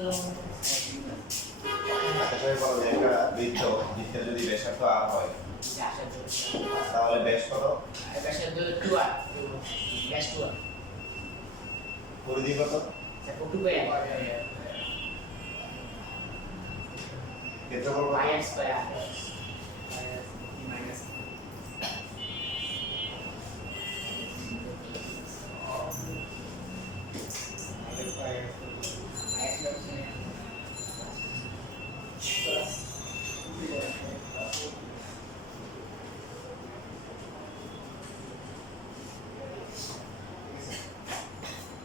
আচ্ছা বলো যে একটা বৃত্তের যদি ব্যাসার্ধ আর হয় তাহলে ব্যাস কত? ব্যাসার্ধ 2r, ব্যাস 2r, পরিধি কত? 2r, ক্ষেত্রফল কত? r স্কয়ার মাইনাস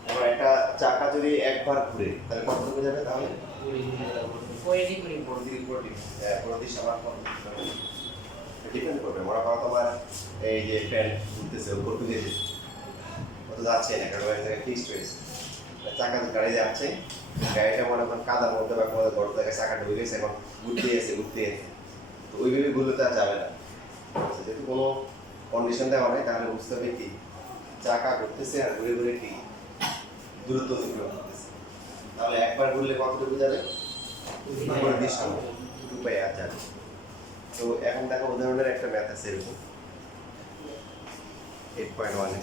এবার একটা চাকা যদি একবার ঘুরে তাহলে কতটুকু যাবে? তাহলে পরিধি সমান কত? ডিপেন্ড করবে মনে করো তোমার এই যে ফ্যান ঘুরতেছে উপর দিকে কত যাচ্ছে না, কারণ এক জায়গায় ফিক্সড হয়েছে। চাকা গাড়ি যাচ্ছে, গাড়িটা মনে করেন কাদার মধ্যে বা কোনো গর্ত থেকে চাকা ঢুকে গেছে, এখন ঘুরতে গেছে তো ওইভাবে ঘুরলে তো আর যাবে না। যেহেতু কোনো কন্ডিশন দেওয়া নেই তাহলে বুঝতে হবে কি চাকা ঘুরতেছে আর ঘুরে ঘুরে কি দূরত্ব অতিক্রম করতেছে। তাহলে একবার ঘুরলে কতটুকু যাবে? পরিধির সমান 2πr যাবে। তো এখন দেখো উদাহরণের একটা ম্যাথ আছে এরকম 8.1 এ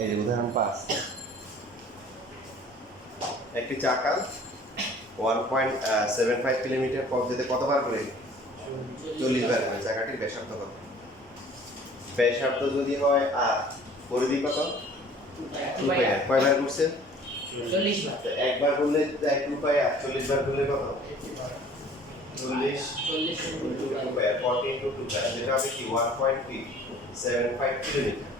এই যে উদাহরণ 5, একটি চাকা 1.75 কিলোমিটার পথ যেতে কতবার করে? 40 বার করে। চাকাটির ব্যাসার্ধ কত? ব্যাসার্ধ যদি হয় আর পরিধি কত? 2πr। কয়বার ঘুরছে? 40 বার। একবার ঘুরলে 2πr, 40 বার ঘুরলে কত? 40 2πr, 40 into 2πr, যেটা হবে কি 1.75 কিলোমিটার।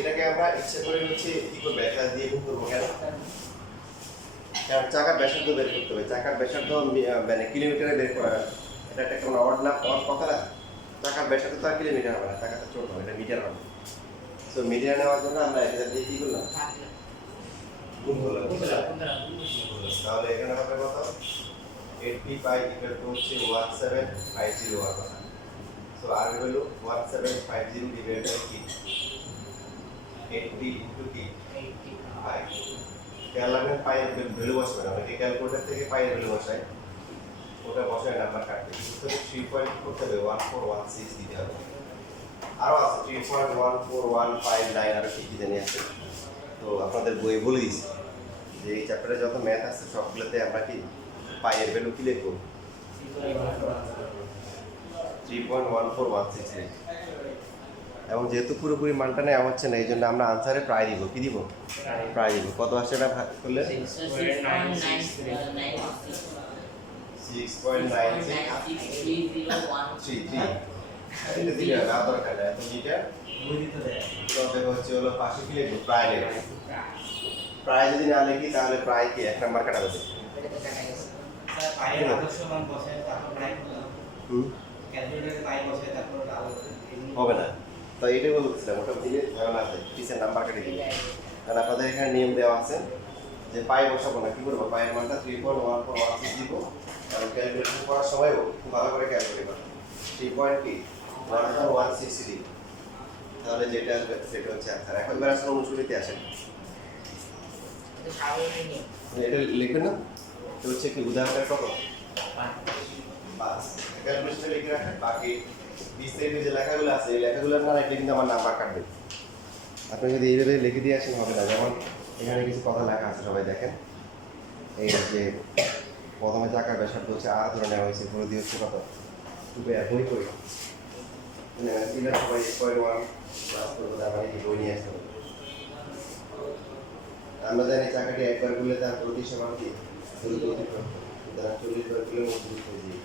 এটাকে আমরা ইচ্ছে করে হচ্ছে কি করব, ব্যাসার্ধ দিয়ে গুণ করবো। কেন? কারণ চাকার ব্যাসার্ধ বের করতে হবে। চাকার ব্যাসার্ধ মানে কিলোমিটারে বের করা, এটা একটা কেমন অড না কথা না। চাকার ব্যাসার্ধ তো আর কিলোমিটার হবে না, চাকাটা ছোট হবে, এটা মিটার হবে। তো মিটার নেওয়ার জন্য আমরা এটা দিয়ে কি করলাম? গুণ করলাম। তাহলে এখানে হবে কত? 80 পাই ইকুয়াল টু হচ্ছে 1750 হওয়ার কথা। So R value 1750 divided by কি 80 ইনটু কি 5। খেয়াল রাখবেন পাইয়ের ভ্যালু বসবে না, অনেকে ক্যালকুলেটর থেকে পাইয়ের ভ্যালু বসায়, ওটা বসায় নাম্বার কাটতে কিন্তু 3 পয়েন্ট করতে হবে 1416 দিতে হবে। আরো আছে 3.1415 আরো কি কি জানি আছে। তো আপনাদের বই বলে দিয়েছি যে এই চ্যাপ্টারে যত ম্যাথ আছে সবগুলোতে আমরা কি পাইয়ের ভ্যালু কি লিখবো? 3.1416 এবং যেহেতু পুরোপুরি মানটা নেওয়া হচ্ছে না এই জন্য আমরা আনসারে প্রায় দিব। কি দিব? প্রায় দিব। কত আসছে এটা ভাগ করলে? 6.9633। এটা দিলে না দরকার নাই তো এটা তবে হচ্ছে হলো পাশে কি লিখবো? প্রায় লিখবো। প্রায় যদি না লিখি তাহলে প্রায় কি এক নাম্বার কাটা যাবে। হবে না, তো এটাই বলতেছিলাম ওটা দিলে ঝামেলা আছে, পিসের নাম্বার কেটে দিলে। কারণ আপনাদের এখানে নিয়ম দেওয়া আছে যে পাই বসাবো না, কি করবো পায়ের মানটা 3.1416 দিব। কারণ ক্যালকুলেশন করার সময়ও খুব ভালো করে ক্যালকুলেট করবো 3.1416 দিব। তাহলে যেটা আসবে সেটা হচ্ছে আনসার। এখন এবার আসলে অনুশীলনীতে আসেন, এটা লিখবেন না তো হচ্ছে কি উদাহরণের কত 5 ক্যালকুলেশনে লিখে রাখেন। বাকি বিস্তারিত যে লেখাগুলো আছে এই লেখাগুলো না লিখলে কিন্তু আমার নাম্বার কাটবে। আপনি যদি এইভাবে লিখে দিয়ে আসেন হবে না। যেমন এখানে কিছু কথা লেখা আছে, সবাই দেখেন। এই যে প্রথমে চাকার ব্যাসার্ধ হচ্ছে আর ধরে নেওয়া হয়েছে, পরিধি হচ্ছে কত 2πr। বই করি এবার সবাই 8.1 ক্লাস করবো, তার মানে কি বই নিয়ে আসতে হবে। আমরা জানি চাকাটি একবার ঘুরলে তার প্রতি সমান কি দ্রুত অতিক্রম করে, সুতরাং 40 বার ঘুরলে মজবুত হয়ে যায়।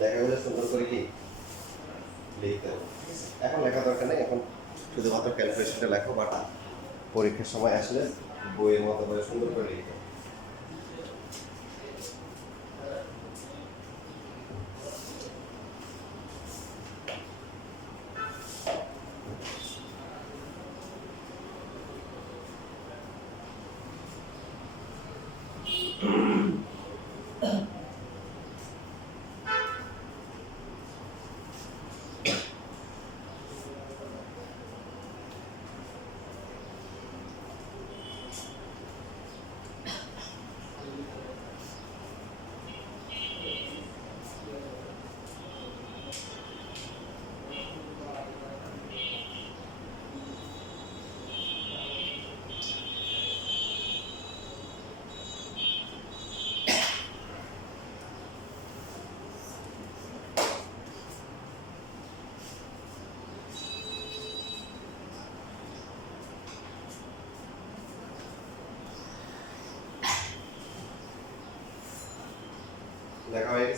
লেখাগুলো সুন্দর করে কি লিখতে হবে। এখন লেখা দরকার নেই, এখন শুধুমাত্র ক্যালকুলেশনটা লেখো, বাট পরীক্ষার সময় আসলে বইয়ের মতো করে সুন্দর করে লিখতে হবে।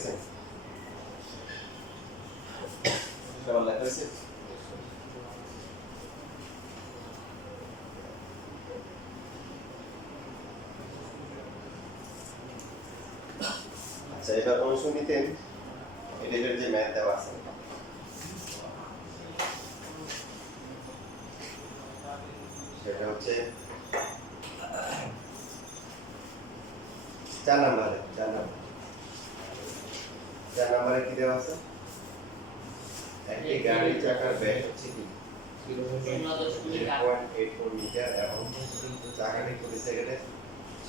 লিখেছেন? সবার লেখা হয়েছে? আচ্ছা, এবার অনুসন্ধিতে এদের যে ম্যাথ দেওয়া আছে সেটা হচ্ছে 4 নম্বরে কি দেওয়া আছে? একটি গাড়ির চাকার ব্যাস হচ্ছে কি 0.84 মিটার এবং চাকাটি প্রতি সেকেন্ডে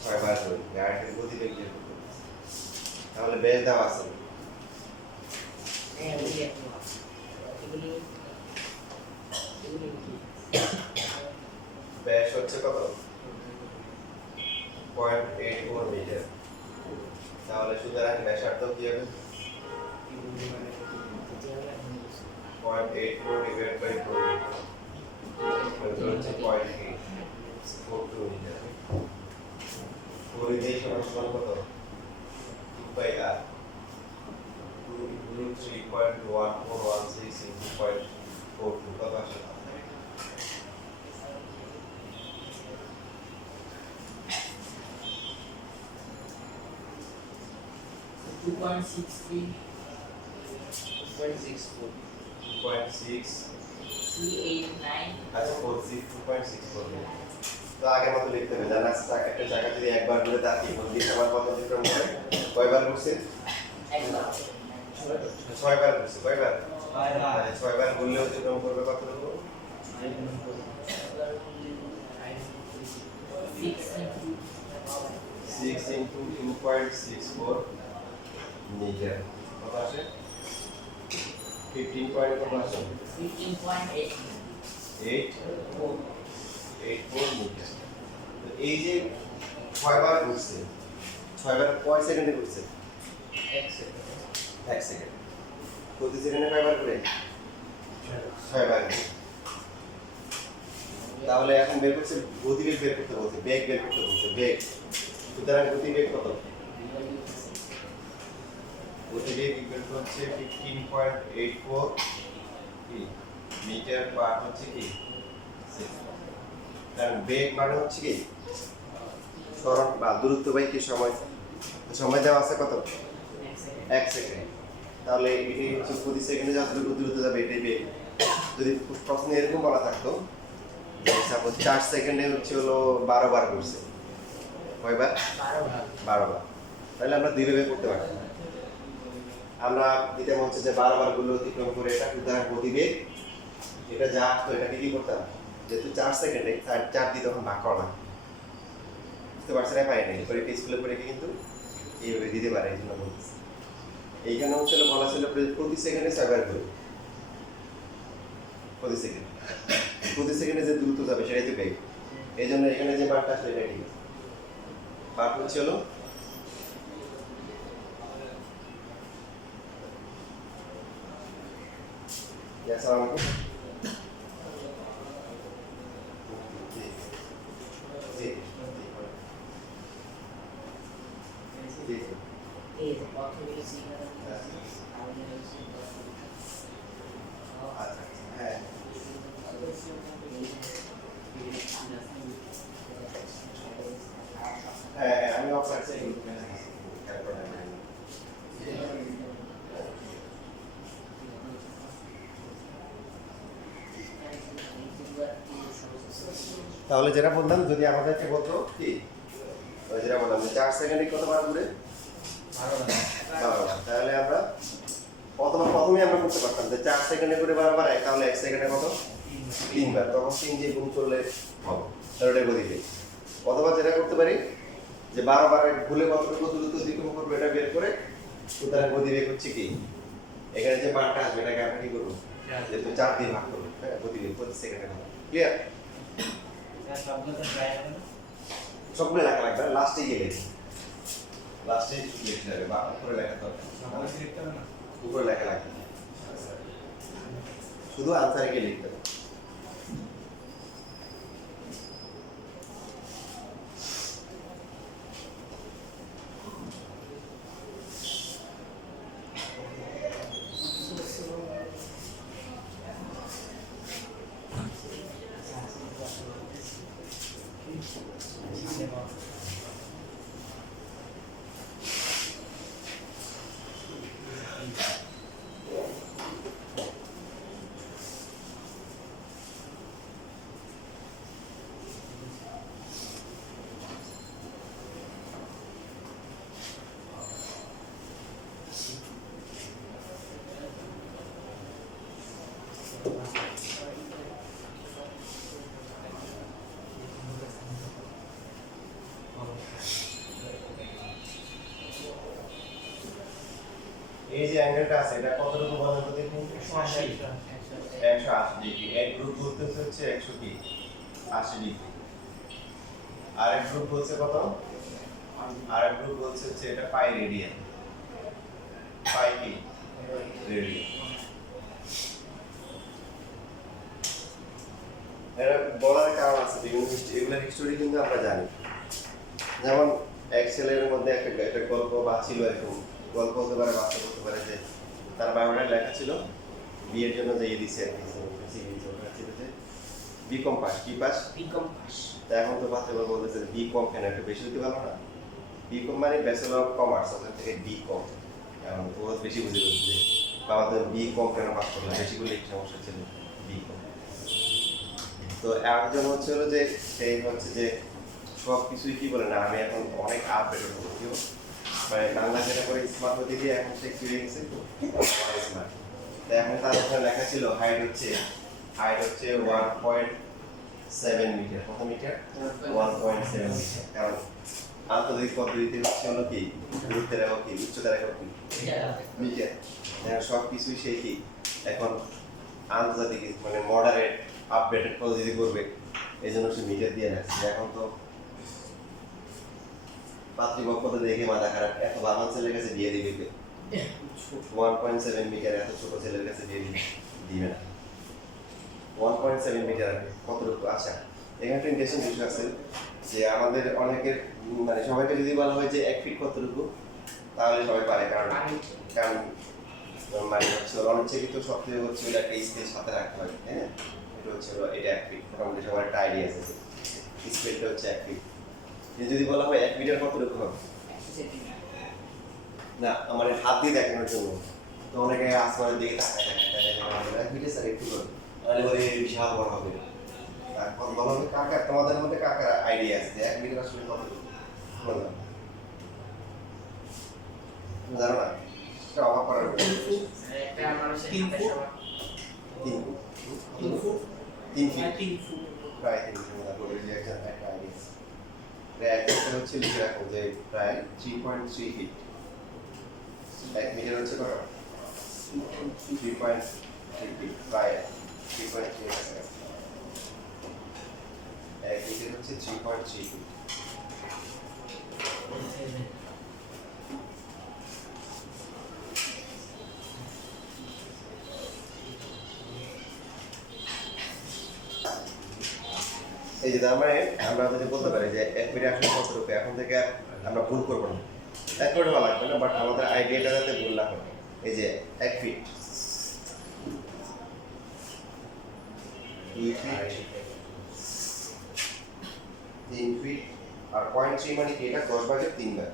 6 বার ঘোরে। গাড়িটির গতিবেগ বের করতে হবে। তাহলে ব্যাস দেওয়া আছে, ব্যাস হচ্ছে কত? 0.84 মিটার। তাহলে সুতরাং ব্যাসার্ধ কি হবে? 0.84 ডিভাইড বাই 4 হচ্ছে 0.842 মিটার। পরিধি সমান কত? 2 বাই r 3.1416 into 0.42 কত আসে? Two point six three. 2.64. 2.6 389. আচ্ছা 2.64 তো আগের মতো লিখতে হবে। জানা আছে একটা জায়গা যদি একবার ঘুরে তার কি গতি সমান কত অতিক্রম করে? কয়বার ঘুরছে? একবার। 6 বার ঘুরছে। কয়বার? 6 বার ঘুরলে অতিক্রম করবে কতটুকু? 6 into 2.64 মিটার কত আসে? 15 পয়েন্ট কত আসে? 884 মিটার। তো এই যে 6 বার ঘুরছে, 6 বার কয় সেকেন্ডে ঘুরছে? 1 সেকেন্ড। প্রতি সেকেন্ডে কয়বার ঘুরে? 6 বার ঘুরে। তাহলে এখন বের করছে গতিবেগ বের করতে বলছে, বেগ বের করতে বলছে, বেগ। সুতরাং গতিবেগ কত? গতিবেগ ইকুয়াল টু হচ্ছে 15.84 কি মিটার পার হচ্ছে কি সেকেন্ড। কারণ বেগ মানে হচ্ছে কি সরণ বা দূরত্ব বাই কি সময়, সময় দেওয়া আছে কত? 1 সেকেন্ড। তাহলে এটি হচ্ছে প্রতি সেকেন্ডে যতটুকু দূরত্ব যাবে এটাই বেগ। যদি প্রশ্নে এরকম বলা থাকতো সাপোজ 4 সেকেন্ডে হচ্ছে হলো 12 বার ঘুরছে, কয়বার? 12 বার। তাহলে আমরা দুইভাবে করতে পারতাম। আমরা এটা হচ্ছে যে 12 বার গুলো অতিক্রম করে এটা উদাহরণ গতিবেগ, এটা যা আসতো এটাকে কি করতাম? যেহেতু 4 সেকেন্ডে 4 দিয়ে তখন ভাগ করা লাগে, বুঝতে পারছেন? না পাইনি পরে স্কুলে পড়ে কিন্তু এইভাবে দিতে পারে, এই জন্য বলতেছি। এইখানে হচ্ছে বলা ছিল প্রতি সেকেন্ডে 6 বার ঘুরে, প্রতি সেকেন্ডে যে দ্রুত যাবে সেটাই তো বেগ। এই জন্য এখানে যে বারটা আসলে এটা ঠিক আছে। বার হচ্ছে হলো আসসালামু আলাইকুম। জি জি আচ্ছা হ্যাঁ হ্যাঁ আমি অফার চাই। তাহলে যেটা বললাম, যদি আমাদেরকে বলতো কি ওই যেটা বললাম যে 4 সেকেন্ডে কতবার ঘুরে? 12 বার। তাহলে আমরা প্রথমে আমরা করতে পারতাম যে 4 সেকেন্ডে করে 12 বার, তাহলে 1 সেকেন্ডে কত? 3 বার। তখন 3 দিয়ে গুণ করলে হবে, তাহলে এটা গতিবেগ। অথবা যেটা করতে পারি যে 12 বার ঘুরে কতটুকু দূরত্ব অতিক্রম করবে এটা বের করে সুতরাং গতিবেগ হচ্ছে কি এখানে যে মানটা আসবে এটাকে আমরা কি করবো? যে তুমি 4 দিয়ে ভাগ করবে, হ্যাঁ, গতিবেগ প্রতি সেকেন্ডে। ক্লিয়ার? সবগুলো লেখা লাগবে, লাস্টে গিয়ে লিখবে, লাস্টে লিখতে হবে বা উপরে লেখা তো উপরে লেখা লাগবে, শুধু আনসারে গিয়ে লিখতে হবে। যে অ্যাঙ্গেলটা আছে এটা কতটুকু বলেন তো দেখুন? 180 ডিগ্রি। এক গ্রুপ বলতেছে হচ্ছে 180 ডিগ্রি। আরেক গ্রুপ বলছে কত? আরেক গ্রুপ বলছে হচ্ছে এটা পাই রেডিয়ান। পাই কি? রেডিয়ান। এটা বলার কারণ আছে, বিভিন্ন এগুলোর হিস্টোরি কিন্তু আমরা জানি। যেমন এক্সেলের মধ্যে একটা গল্প বা ছিল এরকম, গল্প হতে পারে, বাস্তব হতে পারে, যে তার বায়োডাটায় লেখা ছিল বিয়ের জন্য যে দিচ্ছে আর কি, ছিল যে বিকম পাস, কি পাস? BCom pass. তা এখন তো বাচ্চারা বলতেছে বিকম কেন, একটু বেশি হতে পারো না? বিকম মানে ব্যাচেলর অফ কমার্স, ওখান থেকে বিকম। এখন বহুত বেশি বুঝে বলছে যে বাবা তো বিকম কেন পাস করলাম, বেশি করলে একটু সমস্যা ছিল বিকম। তো একজন হচ্ছে হলো যে সেই হচ্ছে যে সব কিছুই কি বলে না, আমি এখন অনেক আপডেট হবো, কি মানে বাংলা যেটা করে স্মার্ট হতে গিয়ে এখন সে কি হয়ে গেছে স্মার্ট। তো এখন তার ওখানে লেখা ছিল হাইট হচ্ছে 1.7 মিটার। কত মিটার? 1.7 মিটার। কারণ আন্তর্জাতিক পদ্ধতিতে হচ্ছে হলো কি দূরত্বের একক কি, উচ্চতার একক কি, মিটার। সব কিছুই সেই কি এখন আন্তর্জাতিক মানে মডারেট আপডেটেড পদ্ধতি করবে, এই জন্য সে মিটার দিয়ে রাখছে। এখন তো পাতৃপক্ষতে দেখে মাথা খারাপ, এত বাবা ছেলের কাছে বিয়ে দিবে কে? 1.7 মিটার এত ছোট ছেলের কাছে বিয়ে দিবে না। 1.7 মিটার কতটুকু? আচ্ছা, এখানে একটা ইন্টারেস্টিং বিষয় আছে যে আমাদের অনেকের মানে সবাইকে যদি বলা হয় যে 1 ফিট কতটুকু, তাহলে সবাই পারে। কারণ মানে হচ্ছে অনিচ্ছাকৃত সত্ত্বেও হচ্ছে ওটা একটা স্কেল সাথে রাখতে হয়, হ্যাঁ। এটা হচ্ছে এটা 1 ফিট, মোটামুটি সবার একটা আইডিয়া আছে স্কেলটা হচ্ছে 1 ফিট। যদি বলা হয় 1 মিটার কতটুকু হবে? না, আমার হাত দিয়ে দেখানোর জন্য তো অনেকে আসমানের দিকে তাকায় স্যার একটু করে, তাহলে বলে বিশাল বড় হবে। তারপর বলা হবে কাকা, তোমাদের মধ্যে কাকার আইডিয়া আছে যে 1 মিটার আসলে কতটুকু? জানো না? এটা অবাক করার বিষয়। একটা মানুষের হাতের সমান 3 ফুট, প্রায় 3 ফুটের মতো করে যে একটা আইডিয়া। এটা হচ্ছে লিখে রাখো যে প্রায় 3.3 ফিট। 1 মিটার হচ্ছে কত? 3.3 ফিট, প্রায় 3.3 মিটার। 1 মিটার হচ্ছে 3.3 ফিট। এই যে তার মানে আমরা যদি বলতে পারি যে 1 মিটার আসলে কতটুকু, এখন থেকে আমরা ভুল করবো না, এক করে ভালো লাগবে না, বাট আমাদের আইডিয়াটা যাতে ভুল না হয়। এই যে 1 ফিট, 2 ফিট, 3 ফিট, আর 0.3 মানে কি? এটা 10 ভাগের 3 ভাগ,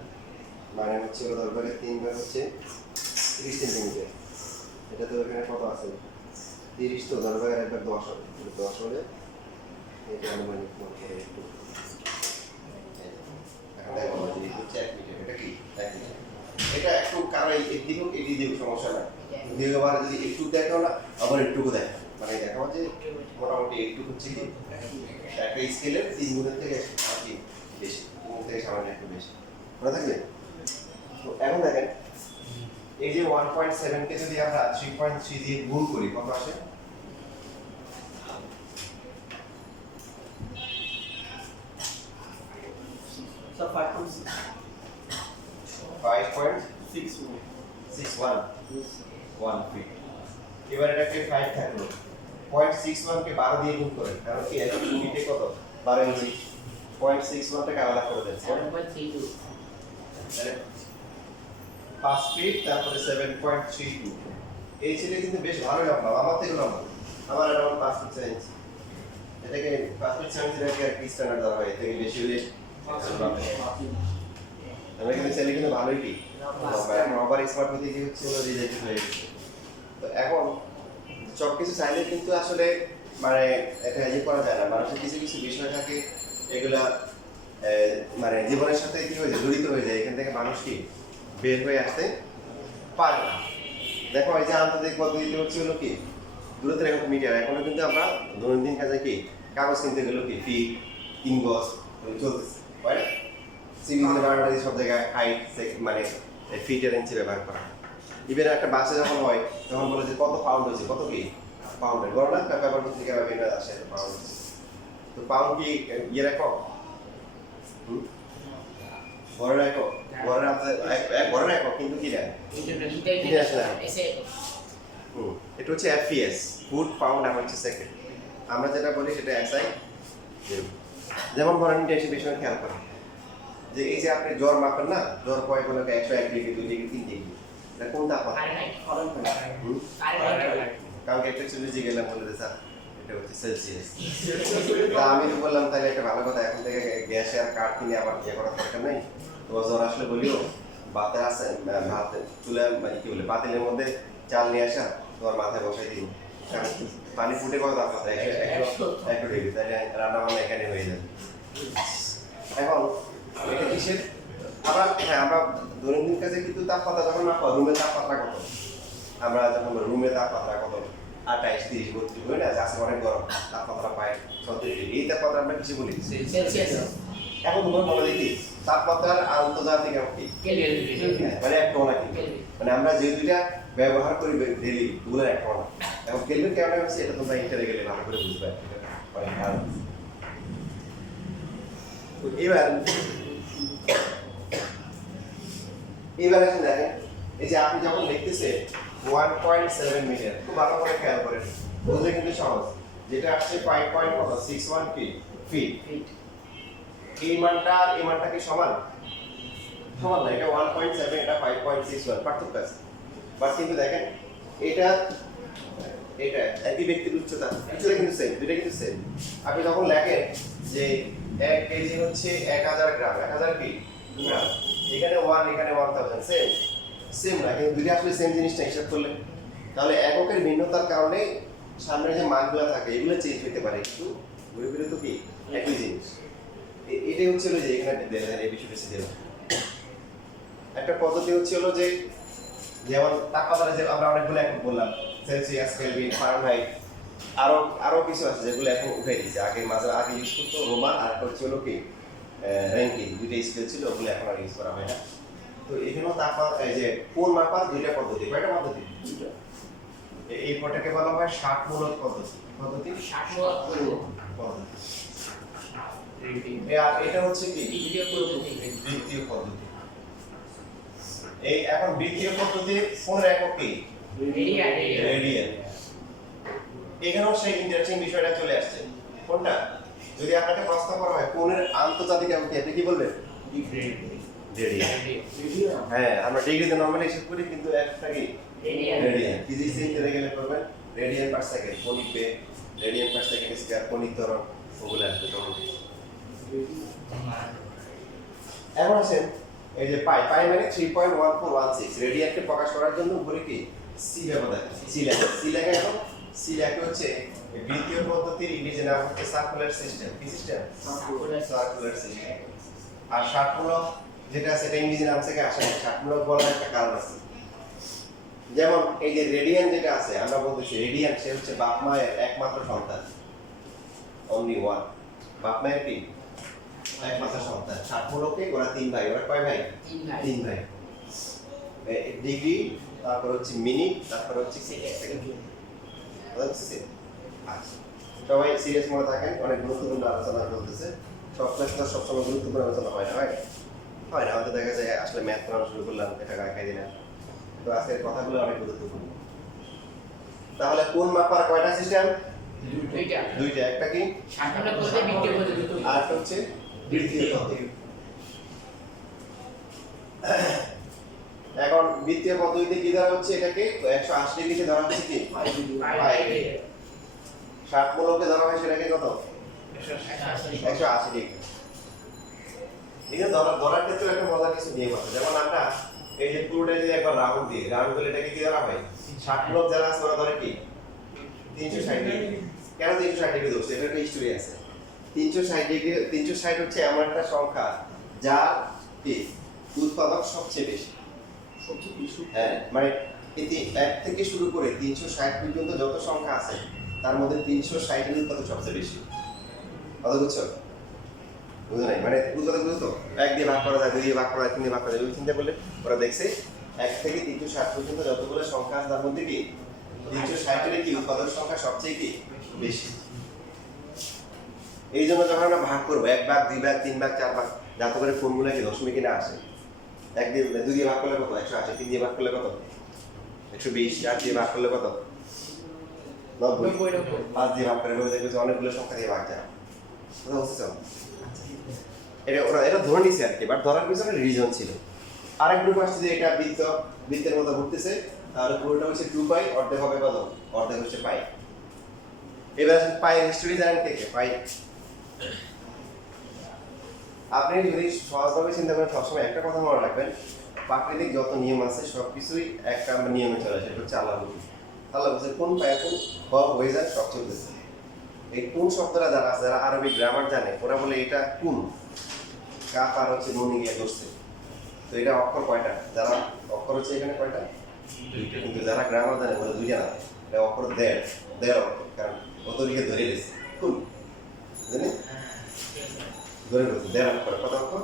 মানে হচ্ছে 10 ভাগের 3 ভাগ হচ্ছে 30 সেন্টিমিটার। এটা তো এখানে কত আছে? 30, তো 10 ভাগের 1 ভাগ 10 হবে, 10 হলে এটা আনুমানিক মনে করে একটু এখন দেখো যে হচ্ছে 1 মিটার। এটা কি 1 মিটার? এটা একটু কারো একদিকেও এদিকেও সমস্যা নাই, দ্বিতীয়বার যদি একটু দেখো না আবার একটুকু দেখো, মানে দেখো যে মোটামুটি একটু হচ্ছে কি একটা স্কেলের 3 গুণের থেকে আর কি বেশি, 3 গুণ থেকে সামান্য একটু বেশি মনে থাকবে। তো এখন দেখেন এই যে 1.7 কে যদি আমরা 3.3 দিয়ে গুণ করি কত আসে? 5.61 ফিট। এবার এটাকে 5 থাকলো, 0.61 কে 12 দিয়ে গুণ করেন, কারণ কি এক ফিটে কত? 12 ইঞ্চি। 0.61 টাকে আলাদা করে দেন, 7.32 তাহলে 5 ফিট, তারপরে 7.32। এই ছেলে কিন্তু বেশ ভালো লম্বা, আমার থেকে লম্বা। আমার অ্যারাউন্ড 5 ফিট 7 ইঞ্চি। এটাকে 5 ফিট 7 ইঞ্চি রাখে আর কি স্ট্যান্ডার্ড দেওয়া হয়, এর থেকে বেশি হলে আমরা কিন্তু ছেলে কিন্তু ভালোই কি এখন ওভার স্মার্ট হতে গিয়ে হচ্ছে হলো রিজেক্টেড হয়ে গেছে। তো এখন সব কিছু চাইলে কিন্তু আসলে মানে একটা ইয়ে করা যায় না, মানুষের কিছু কিছু বিষয় থাকে এগুলা মানে জীবনের সাথে কি হয়ে যায়, জড়িত হয়ে যায়, এখান থেকে মানুষ কি বের হয়ে আসতে পারে না। দেখো এই যে আন্তর্জাতিক পদ্ধতিতে হচ্ছে হলো কি দূরত্বের একক মিটার, এখনো কিন্তু আমরা দৈনন্দিন কাজে কি কাগজ কিনতে গেলেও কি ফিট, ইনগজ চলতেছে, তাই না? সিভিল বায়োডাটা সব জায়গায় হাইট মানে ফিট আর ইঞ্চি ব্যবহার করা। ইভেন একটা বাসে যখন হয় তখন বলে যে কত পাউন্ড হয়েছে, কত কি পাউন্ডের গণনা পেপার পত্রিকা বা বিভিন্ন আসে পাউন্ড। তো পাউন্ড কি ইয়ে রাখো ঘরে রাখো, ঘরে রাখতে ঘরে রাখো কিন্তু কি রাখো এটা হচ্ছে এফপিএস, ফুট পাউন্ড আর হচ্ছে সেকেন্ড। আমরা যেটা বলি সেটা এসআই। যেমন ধরেন এসে বেশি খেয়াল করেন যে এই যে আপনি জ্বর মাপেন না, জ্বর কয় কোনো 101 ডিগ্রি 2 ডিগ্রি 3 ডিগ্রি, এটা কোন তাপমাত্রা? কারণ একটা চলে গেলাম বলে যে স্যার এটা হচ্ছে সেলসিয়াস। তা আমি তো বললাম তাহলে একটা ভালো কথা, এখন থেকে গ্যাস আর কাঠ কিনে আবার ইয়ে করার দরকার নেই। তোমার জ্বর আসলে বলিও ভাতে আছে, ভাত চুলে কি বলে পাতিলের মধ্যে চাল নিয়ে আসা তোমার মাথায় বসাই দিন, পানি ফুটে কত তাপমাত্রা 100 ডিগ্রি, তাহলে রান্না বান্না এখানে হয়ে যাবে। এখন এটা কিসের আবার হ্যাঁ আমরা দৈনন্দিন কাজে কিন্তু তাপমাত্রা যখন মাপা রুমের তাপমাত্রা কত, আমরা যখন রুমের তাপমাত্রা কত 28 30 32 হয় না, যাচ্ছে অনেক গরম তাপমাত্রা পায় 36 ডিগ্রি, এই তাপমাত্রা আমরা কিছু বলি সেলসিয়াস। এখন তোমার বলে দেখি তাপমাত্রার আন্তর্জাতিক কি মানে এক টনা কি, মানে আমরা যে দুইটা ব্যবহার করি ডেইলি ওগুলো এক টনা। এখন কেলভিন কেমন হচ্ছে এটা তোমরা ইন্টারে গেলে ভালো করে বুঝবে। এবার এখন দেখেন এই যে আপনি যখন লিখতেছে 1.7 মিলিয়ন, খুব ভালো করে খেয়াল করেন, বুঝলে কিন্তু সহজ। যেটা আসছে 5.61 ফিট, এই মানটা আর এই মানটা কি সমান? সমান না, এটা 1.7 এটা 5.61, পার্থক্য আছে। বাট কিন্তু দেখেন এটা একই ব্যক্তির উচ্চতা কিন্তু সেম, দুইটা কিন্তু সেম। আপনি যখন লেখেন যে 1 কেজি হচ্ছে 1000 গ্রাম, 1000 কি গ্রাম, এখানে 1 এখানে 1000, সেম না, কিন্তু দুইটা আসলে সেম জিনিসটা হিসাব করলে তাহলে এককের ভিন্নতার কারণে সামনে যে মানগুলো থাকে এগুলো চেঞ্জ হতে পারে, কিন্তু ঘুরে ঘুরে তো কি একই জিনিস। এটাই হচ্ছে যে এখানে এই বিষয়টা ছিল একটা পদ্ধতি হচ্ছে হলো যে যেমন তাপমাত্রা যে আমরা অনেকগুলো এখন বললাম সেলসিয়াস, কেলভিন, ফারেনহাইট, আরো কিছু আছে যেগুলো এখন উঠে দিয়েছে। আগে ইউজ করতো রোমান, আর একটা হচ্ছে হলো কি র্যাঙ্কিং, দুইটা স্কেল ছিল, ওগুলো এখন আর ইউজ করা হয় না। তো এখানেও তাপমাত্রা এই যে কোণ মাপার দুইটা পদ্ধতি, কয়টা পদ্ধতি? এই পটাকে বলা হয় ষাটমূলক পদ্ধতি। আর এটা হচ্ছে কি দ্বিতীয় পদ্ধতি। এই এখন দ্বিতীয় পদ্ধতি কোন একক কি? রেডিয়ান। এখানেও সেই ইন্টারেস্টিং বিষয়টা চলে আসছে। কোনটা? যদি আপনাকে প্রশ্ন করা হয় কোণের আন্তর্জাতিক একক কি, আপনি কি বলবেন? রেডিয়ান। হ্যাঁ, আমরা ডিগ্রিতে নরমালি হিসাব করি, কিন্তু একটা কি রেডিয়ান। ফিজিক্সে ইন্টারে গেলে করবেন রেডিয়ান পার সেকেন্ড, কণিক বেগ, রেডিয়ান পার সেকেন্ড স্কয়ার, কণিক ত্বরণ, ওগুলো আসবে তখন। এখন আসেন এই যে পাই মানে 3.1416, রেডিয়ানকে প্রকাশ করার জন্য উপরে কি সি ব্যবহার, সি লেখা এখন সি লেখা হচ্ছে দ্বিতীয় পদ্ধতির ইংরেজি নাম হচ্ছে সার্কুলার সিস্টেম। কি সিস্টেম? Circular system. আর ষাটমূলক যেটা সেটা ইংরেজি নাম থেকে আসে না, ষাটমূলক বলার একটা কারণ আছে। যেমন এই যে রেডিয়ান যেটা আছে, আমরা বলতেছি রেডিয়ান সে হচ্ছে বাপ মায়ের একমাত্র সন্তান, অনলি ওয়ান, বাপ মায়ের কি একমাত্র সন্তান। ষাটমূলকে ওরা 3 ভাই, ওরা কয় ভাই? 3 ভাই। ডিগ্রি, তারপর হচ্ছে মিনিট, তারপর হচ্ছে সেকেন্ড। বুঝছেন? আচ্ছা, সবাই সিরিয়াস মনে থাকেন, অনেক গুরুত্বপূর্ণ আলোচনা চলতেছে। সব ক্লাস তো সবসময় গুরুত্বপূর্ণ আলোচনা হয় না, আমাদের দেখা যায় আসলে ম্যাথ পড়ানো শুরু করলাম, এটা গায়ে দিলাম, তো আজকের কথাগুলো অনেক গুরুত্বপূর্ণ। তাহলে কোন মাপার কয়টা সিস্টেম? দুইটা। একটা কি আর হচ্ছে দ্বিতীয় পদ্ধতি। এখন দ্বিতীয় পদ্ধতিতে কি ধরা হচ্ছে? এটাকে 180 ডিগ্রিতে ধরা হচ্ছে কি ষাটমূলকে ধরা হয় সেটাকে কত? 180 ডিগ্রি। এটা ধরার ক্ষেত্রে একটা মজার কিছু নিয়ম আছে। যেমন আমরা এই যে পুরোটা যদি একবার রাউন্ড দিলে এটাকে কি ধরা হয়? ষাটমূলক যারা আছে ওরা ধরে কি 360 ডিগ্রি। কেন 360 ডিগ্রি ধরছে? এটার একটা হিস্টরি আছে। 360 ডিগ্রি, 360 হচ্ছে এমন একটা সংখ্যা যার কি উৎপাদক সবচেয়ে বেশি। হ্যাঁ, মানে এতে 1 থেকে শুরু করে 360 পর্যন্ত যত সংখ্যা আছে তার মধ্যে 360 এর উৎপাদক সবচেয়ে বেশি। কথা বুঝছো? বুঝো নাই? মানে উৎপাদক বুঝো তো? 1 দিয়ে ভাগ করা যায়, 2 দিয়ে ভাগ করা যায়, 3 দিয়ে ভাগ করা যায়, ওই চিন্তা করলে ওরা দেখছে 1 থেকে 360 পর্যন্ত যতগুলো সংখ্যা আছে তার মধ্যে কি 360 এর কি উৎপাদক সংখ্যা সবচেয়ে কি বেশি। এই জন্য যখন আমরা ভাগ করবো 1 ভাগ 2 ভাগ 3 ভাগ 4 ভাগ যাতে করে ফর্মুলা কি দশমিকে না আসে। 1 দিয়ে 2 দিয়ে ভাগ করলে কত 180, 3 দিয়ে ভাগ করলে কত 120, 4 দিয়ে ভাগ করলে কত 90, 5 দিয়ে ভাগ করলে দেখবে যে অনেকগুলো সংখ্যা দিয়ে ভাগ যায়। কথা বুঝছো? এটা ধরে নিছে আর কি, বাট ধরার পিছনে রিজন ছিল। আরেক গ্রুপ আসছে যে এটা বৃত্তের মতো ঘুরতেছে, তাহলে পুরোটা হচ্ছে 2 পাই, অর্ধেক হবে কত, অর্ধেক হচ্ছে পাই। এবার আসেন পাই হিস্টরি জানেন কে কে? পাই আপনি যদি সহজভাবে চিন্তা করেন সবসময় একটা কথা মনে রাখবেন, প্রাকৃতিক যত নিয়ম আছে সবকিছুই একটা নিয়মে চলে, সেটা হচ্ছে আল্লাহ হুকুম। আল্লাহ বলছে কোন পায় কোন হয়ে যায় সব চলতেছে। এই কোন শব্দটা যারা আছে, যারা আরবি গ্রামার জানে, ওরা বলে এটা কোন কাফ আর হচ্ছে নুন গিয়ে ধরছে। তো এটা অক্ষর কয়টা? যারা অক্ষর হচ্ছে এখানে কয়টা? দুইটা। কিন্তু যারা গ্রামার জানে বলে দুইটা না, এটা অক্ষর দেড় অক্ষর, কারণ অত দিকে ধরে গেছে কোন জানি ধরে গেছে দেড় অক্ষর। কত অক্ষর?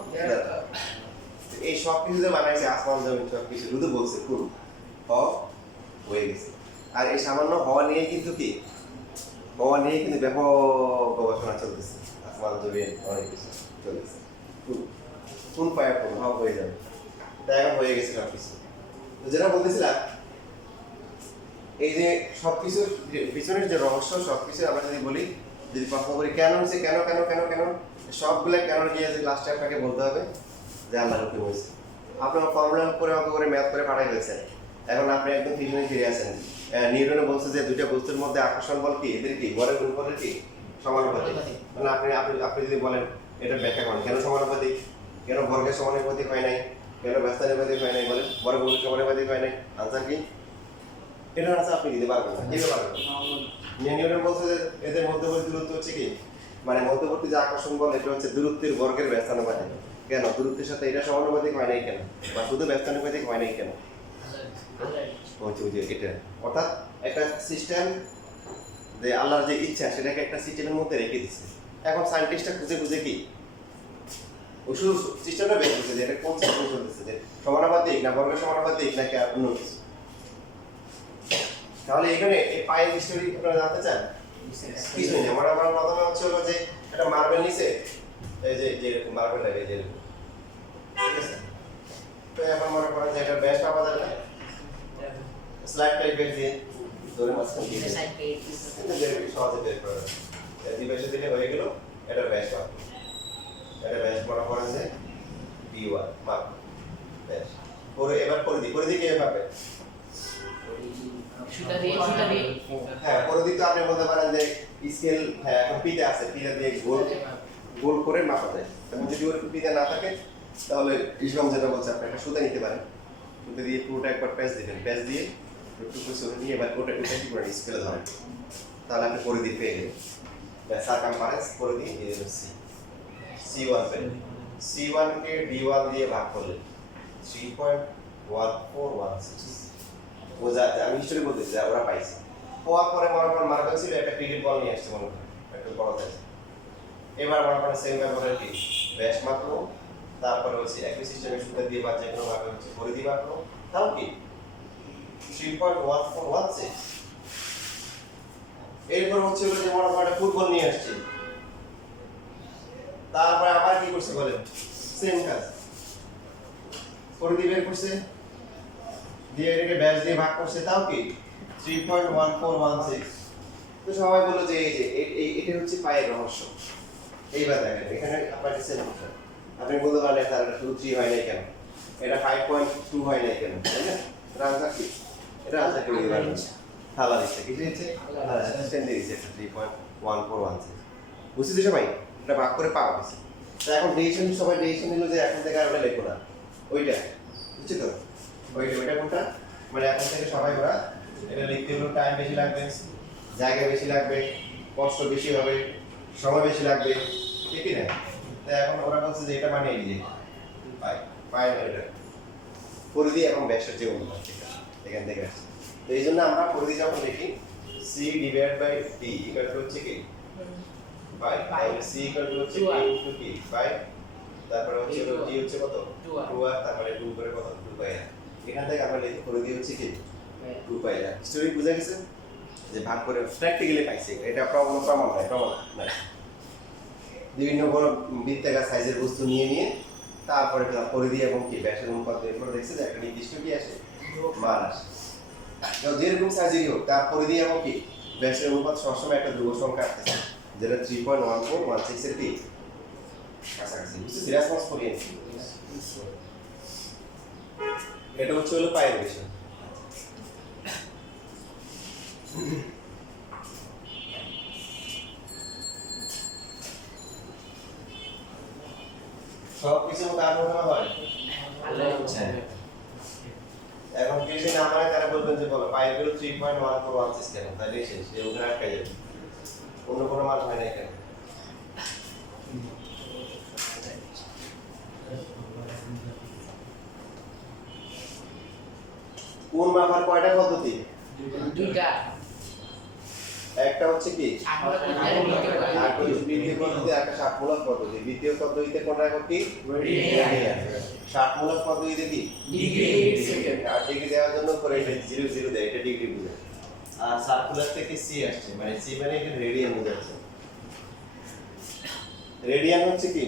এই সব কিছু যে বানাইছে আসমান জমিন সব কিছু শুধু বলছে কোন হয়ে গেছে। আর এই সামান্য হওয়া নিয়ে কিন্তু কি হওয়া নিয়ে কিন্তু ব্যাপক গবেষণা চলতেছে, আসমান জমিন অনেক কিছু চলতেছে। কোন পায়া কোন হয়ে যাবে, তাই এখন হয়ে গেছে সব কিছু। তো যেটা বলতেছিলাম, এই যে সবকিছুর পিছনের যে রহস্য, সবকিছু আমরা যদি বলি, যদি প্রশ্ন করি কেন হচ্ছে, কেন কেন কেন কেন, সবগুলো কেন গিয়ে যে লাস্টে আপনাকে বলতে হবে যে আল্লাহর হুকুম হয়েছে। আপনার ফর্মুলা করে অঙ্ক করে ম্যাথ করে পাঠাই হয়েছে, এখন আপনি একদম ফিশনে ফিরে আসেন। নিউটনে বলছে যে দুইটা বস্তুর মধ্যে আকর্ষণ বল কি, এদের কি বলের গুণফলের কি সমানুপাতিক। মানে আপনি আপনি আপনি যদি বলেন এটা ব্যাখ্যা করেন কেন সমানুপাতিক, কেন বর্গের সমানুপাতিক হয় নাই, কেন ব্যস্তানুপাতিক হয় নাই, বলেন বর্গমূলের সমানুপাতিক হয় নাই, আনসার কি? এটা আনসার আপনি দিতে পারবেন না, দিতে পারবেন না। নিউটন বলছে যে এদের মধ্যবর্তী দূরত্ব হচ্ছে কি, মানে মধ্যবর্তী যে আকর্ষণ বল এটা হচ্ছে দূরত্বের বর্গের ব্যস্তানুপাতিক। কেন দূরত্বের সাথে এটা সমানুপাতিক হয় নাই কেন, বা শুধু ব্যস্তানুপাতিক হয় নাই কেন? এটা অর্থাৎ একটা সিস্টেম যে আল্লাহর যে ইচ্ছা সেটাকে একটা সিস্টেমের মধ্যে রেখে দিচ্ছে। এখন সায়েন্টিস্টরা খুঁজে খুঁজে কি ওই শুধু সিস্টেমটা বের করছে যে এটা কোন সিস্টেম চলতেছে, যে সমানুপাতিক না বর্গের সমানুপাতিক নাকি অন্য কিছু। তাহলে এখানে এই পায়ের হিস্টোরি আপনারা জানতে চান? কিছু নেই, আমার প্রথমে হচ্ছে হলো যে একটা মার্বেল নিচে এই যে যেরকম মার্বেল লাগে যেরকম, ঠিক আছে? তো এখন মনে করেন যে এটা ব্যাস পাওয়া যাবে না, স্লাইড টাইপের দিয়ে ধরে মাঝখানে দিয়ে সহজে বের করা যায়। দিবেশে দিলে হয়ে গেল এটা ব্যাস পাবো। এটা ব্যাস মনে করেন যে B1 মাপ ব্যাস। এবার পরিধি কে পাবে? হ্যাঁ, পরিধি তো আপনি বলতে পারেন যে স্কেল, হ্যাঁ এখন পিতে আছে, পিতে দিয়ে গোল করে মাপা যায়। এবং যদি ওর পিতে না থাকে তাহলে ইসলাম যেটা বলছে আপনি একটা সুতা নিতে পারেন, সুতা দিয়ে পুরোটা একবার প্যাচ দিবেন, প্যাচ দিয়ে একটু করে নিয়ে এবার ওটা কি করেন স্কেলে ধরেন, তাহলে আপনি পরিধি পেয়ে গেলেন। সারকামফারেন্স পরিধি C1 পেলেন। C1 কে D1 দিয়ে ভাগ করলে 3.1416 বোঝা যায়। আমি হিস্টোরি বলতেছি যে ওরা পাইছে। হওয়ার পরে মনে করেন মার্বেল ছিল একটা ক্রিকেট বল নিয়ে আসছে, মনে করেন একটু বড় সাইজ। এবার মনে করেন সেম ব্যাপারের কি ব্যাস মাপলো, তারপরে হচ্ছে একই সিস্টেমে সুতা দিয়ে বা যে কোনো ভাবে হচ্ছে পরিধি মাপলো, তাও কি 3.1416। এরপর হচ্ছে যে মনে করেন ফুটবল নিয়ে আসছে, তারপরে আবার কি করছে বলেন সেম কাজ, পরিধি বের করছে দিয়ে এটাকে ব্যাস দিয়ে ভাগ করছে, তাও কি 3.1416। তো সবাই বললো যে এটা হচ্ছে পায়ের রহস্য। এইবার দেখেন এখানে আপনার সেম কথা, আপনি বলতে পারলেন তাহলে শুধু 3 হয় নাই কেন, এটা 5.2 হয় নাই কেন, তাই না? এটা আনসার কি? এটা আনসার কি দিতে পারবেন? হালা দিচ্ছে, কি দিচ্ছে? হালা সিস্টেম দিয়ে দিচ্ছে 3.1416। বুঝছিস সবাই? এটা ভাগ করে পাওয়া গেছে। তো এখন ডিসিশন সবাই ডিসিশন নিল যে এখন থেকে আর ওটা লিখবো না, ওইটা বুঝছি তো, ওইটা কোনটা, মানে এখন থেকে সবাই ওরা এটা লিখতে হলো টাইম বেশি লাগবে, জায়গা বেশি লাগবে, কষ্ট বেশি হবে, সময় বেশি লাগবে, ঠিক না? তো এখন ওরা বলছে যে এটা মানে এই যে পাই এটা পরিধি এবং ব্যাসের যে অনুপাত এখান থেকে আসছে। তো এই জন্য আমরা পরিধি যখন লিখি C divide by D equal to হচ্ছে কি পাই, তাহলে C ইকুয়াল টু হচ্ছে কি ইনটু কি পাই, তারপরে হচ্ছে D হচ্ছে কত 2r, তারপরে 2 করে কত 2 পাই। এখান থেকে আমরা লিখে করে দিয়ে হচ্ছে কি 2 পাই না হিস্টোরি বুঝা গেছে যে ভাগ করে প্র্যাকটিক্যালি পাইছে এটা প্রমাণ নাই বিভিন্ন বড় বৃত্তাকার সাইজের বস্তু নিয়ে তারপরে ফিল করে দিয়ে এবং কি ব্যাসের অনুপাত বের করে দেখছে যে একটা নির্দিষ্ট কি আসে মান আসে তো যেরকম সাইজেরই হোক তারপরে দিয়ে এবং কি ব্যাসের অনুপাত সবসময় একটা ধ্রুব সংখ্যা আসতেছে যেটা 3.1416 এর কি কাছাকাছি বুঝছি রেসপন্স করিয়ে এটা হচ্ছে হলো পায়ের বিষয় সব কিছু কার মনে হয় ভালো হচ্ছে এখন কেউ যদি না মানে তারা বলবেন যে বলো পায়ের গুলো 3.1416 কেন তাহলে শেষ এই ওখানে আটকে যাবে অন্য কোনো মান হয় না কেন কোন মাপার কয়টা পদ্ধতি দুইটা একটা হচ্ছে কি আমরা কোথায় আর দ্বিতীয় পদ্ধতি একটা ষাটমূলক পদ্ধতি দ্বিতীয় পদ্ধতিতে কোনটা এখন কি ষাটমূলক পদ্ধতিতে কি ডিগ্রি সেকেন্ড আর ডিগ্রি দেওয়ার জন্য করে এটা 00 দেয় এটা ডিগ্রি বোঝায় আর সার্কুলার থেকে সি আসছে মানে সি মানে এখানে রেডিয়ান বোঝাচ্ছে রেডিয়ান হচ্ছে কি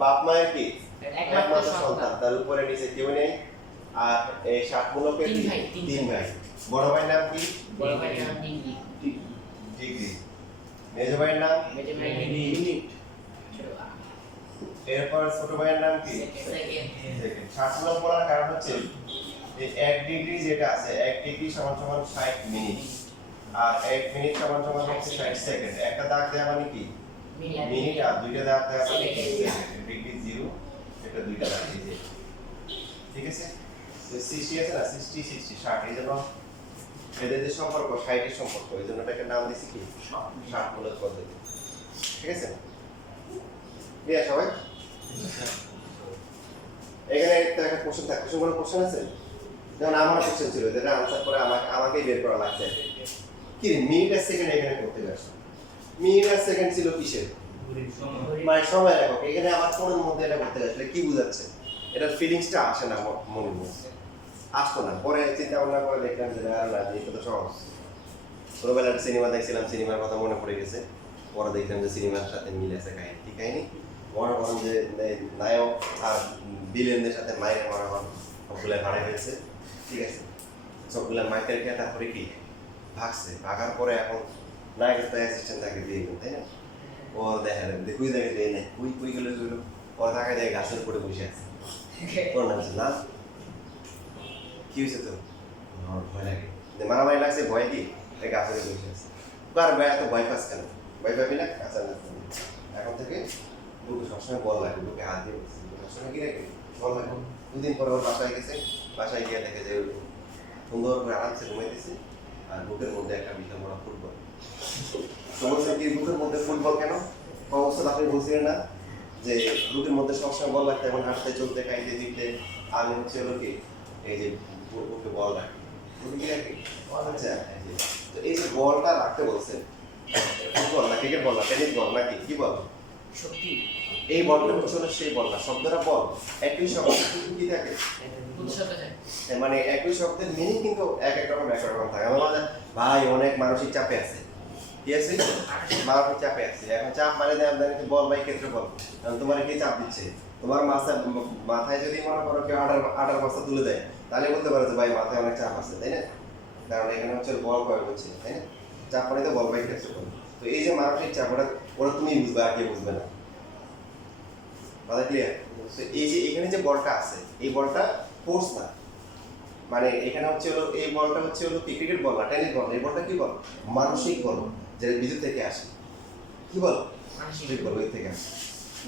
বাপ মায়ের কি একমাত্র সন্তান তার উপরে নিচে কেউ নেই আর এই ষাটমূলকের তিন ভাই বড় ভাইয়ের নাম কি বড় ভাইয়ের নাম ডিগ্রি ডিগ্রি মেজ ভাইয়ের নাম মেজো ভাইয়ের নাম মিনিট এরপর ছোট ভাইয়ের নাম কি সেকেন্ড সেকেন্ড ষাটমূলক বলার কারণ হচ্ছে এই 1 ডিগ্রি যেটা আছে 1 ডিগ্রি সমান সমান 60 মিনিট আর 1 মিনিট সমান সমান হচ্ছে 60 সেকেন্ড একটা দাগ দেওয়া মানে কি মিনিট আর দুইটা দাগ দেওয়া মানে কি ডিগ্রি 0 এটা দুইটা দাগ দিয়েছে ঠিক আছে তো 60 আছে না 60 60 60 এই জন্য এদের যে সম্পর্ক 60 এর সম্পর্ক এই জন্য এটাকে নাম দিয়েছি কি ষাটমূলক পদ্ধতি ঠিক আছে বিয়া সবাই এখানে একটা কোশ্চেন থাকে কোশ্চেন কোশ্চেন আছে যেমন আমার কোশ্চেন ছিল যেটা আনসার করে আমাকেই বের করা লাগছে কি মিনিট আর সেকেন্ড এখানে করতে গেছে মিনিট আর সেকেন্ড ছিল কিসের মানে সময় একক এখানে আমার ফোনের মধ্যে এটা করতে গেছে কি বোঝাচ্ছে এটার ফিলিংসটা আসে না মনের মধ্যে আসতো না পরে চিন্তা ভাবনা করে দেখলাম যে আর না এটা তো সহজ ছোটবেলায় সিনেমা দেখছিলাম সিনেমার কথা মনে পড়ে গেছে পরে দেখলাম যে সিনেমার সাথে মিল আছে কাহিনী ঠিক কাহিনী মনে করেন যে নায়ক আর ভিলেনদের সাথে মায়ের মনে করেন সবগুলো মারা গেছে ঠিক আছে সবগুলো মাইকেল খেয়ে তারপরে কি ভাগছে ভাগার পরে এখন নায়কের তো অ্যাসিস্ট্যান্ট তাকে দিয়ে গেল তাই না ও দেখা দেখুই দেখে দিয়ে নেয় কুই গেলে ও তাকে দেখে গাছের উপরে বসে আছে তোর নাম না কি হয়েছে তো ভয় লাগে মারামারি লাগছে ভয় কি গাছের বসে আছে আর ভাই এত ভয় পাস কেন ভয় পাবি না কাঁচা না এখন থেকে বুকে সবসময় বল লাগে বুকে হাত দিয়ে বসে সবসময় কি রাখবে বল লাগে দুদিন পরে ওর বাসায় গেছে বাসায় গিয়ে দেখে যে সুন্দর করে আরামসে ঘুমাইতেছে আর বুকের মধ্যে একটা বিশাল বড় ফুটবল সমস্যা কি বুকের মধ্যে ফুটবল কেন অবস্থা আপনি বলছিলেন না যে বুকের মধ্যে সবসময় বল রাখতে এখন হাঁটতে চলতে খাইতে দিতে আমি হচ্ছে হলো কি এই যে বুকে বল রাখি বুকে কি রাখি আচ্ছা তো এই যে বলটা রাখতে বলছেন ফুটবল না ক্রিকেট বল না টেনিস বল নাকি কি বল শক্তি এই বলটা হচ্ছে সেই বল না শব্দটা বল একই শব্দ কি থাকে উৎসাহ থাকে মানে একই শব্দের মিনিং কিন্তু এক রকম থাকে আমরা ভাই অনেক মানসিক চাপে আছে কি আছে মানসিক চাপে আছে এখন চাপ মানে বল ভাই ক্ষেত্রে বল কারণ তোমার কি চাপ দিচ্ছে তোমার মাথায় যদি মনে করো কেউ আটার বস্তা তুলে দেয় তাহলে বলতে পারো যে ভাই মাথায় অনেক চাপ আছে তাই না কারণ এখানে হচ্ছে বল প্রয়োগ হচ্ছে তাই না চাপ মানে তো বল ভাই ক্ষেত্রে বল তো এই যে মানসিক চাপ ওরা তুমি বুঝবে আর কেউ বুঝবে না কথা ক্লিয়ার তো এই যে এখানে যে বলটা আছে এই বলটা ফোর্স না মানে এখানে হচ্ছে হলো এই বলটা হচ্ছে হলো ক্রিকেট বল না টেনিস বল এই বলটা কি বল মানসিক বল যেটা বিদ্যুৎ থেকে আসে কি বল মানসিক বল ওই থেকে আসে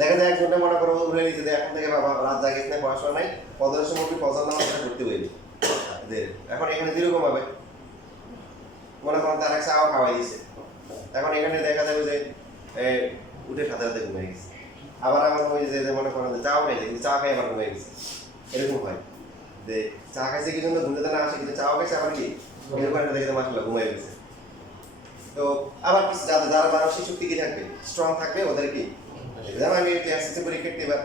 দেখা যায় একজনটা মনে করো উড়ে নিতে দেয় এখন থেকে বাবা রাত জাগিস না পড়াশোনা নাই 15 সময় কি 55 নাম্বার করতে হইবে এখন এখানে যেরকম হবে মনে করেন তার এক চাও খাওয়াই দিছে এখন এখানে দেখা যাবে যে উঠে সাথে সাথে ঘুমিয়ে গেছে আবার আমার ওই যে মনে করেন চাও খাইছে কিন্তু চা খাই আবার ঘুমিয়ে গেছে এরকম হয় যে চা খাইছে কি জন্য ঘুমতে না আসে কিন্তু চাও খাইছে আবার কি এরকম একটা দেখে মাসাল্লাহ ঘুমিয়ে গেছে তো আবার কিছু যারা মানসিক শক্তি কি থাকবে স্ট্রং থাকবে ওদের কি যেমন আমি ক্লাসে পরীক্ষা এবার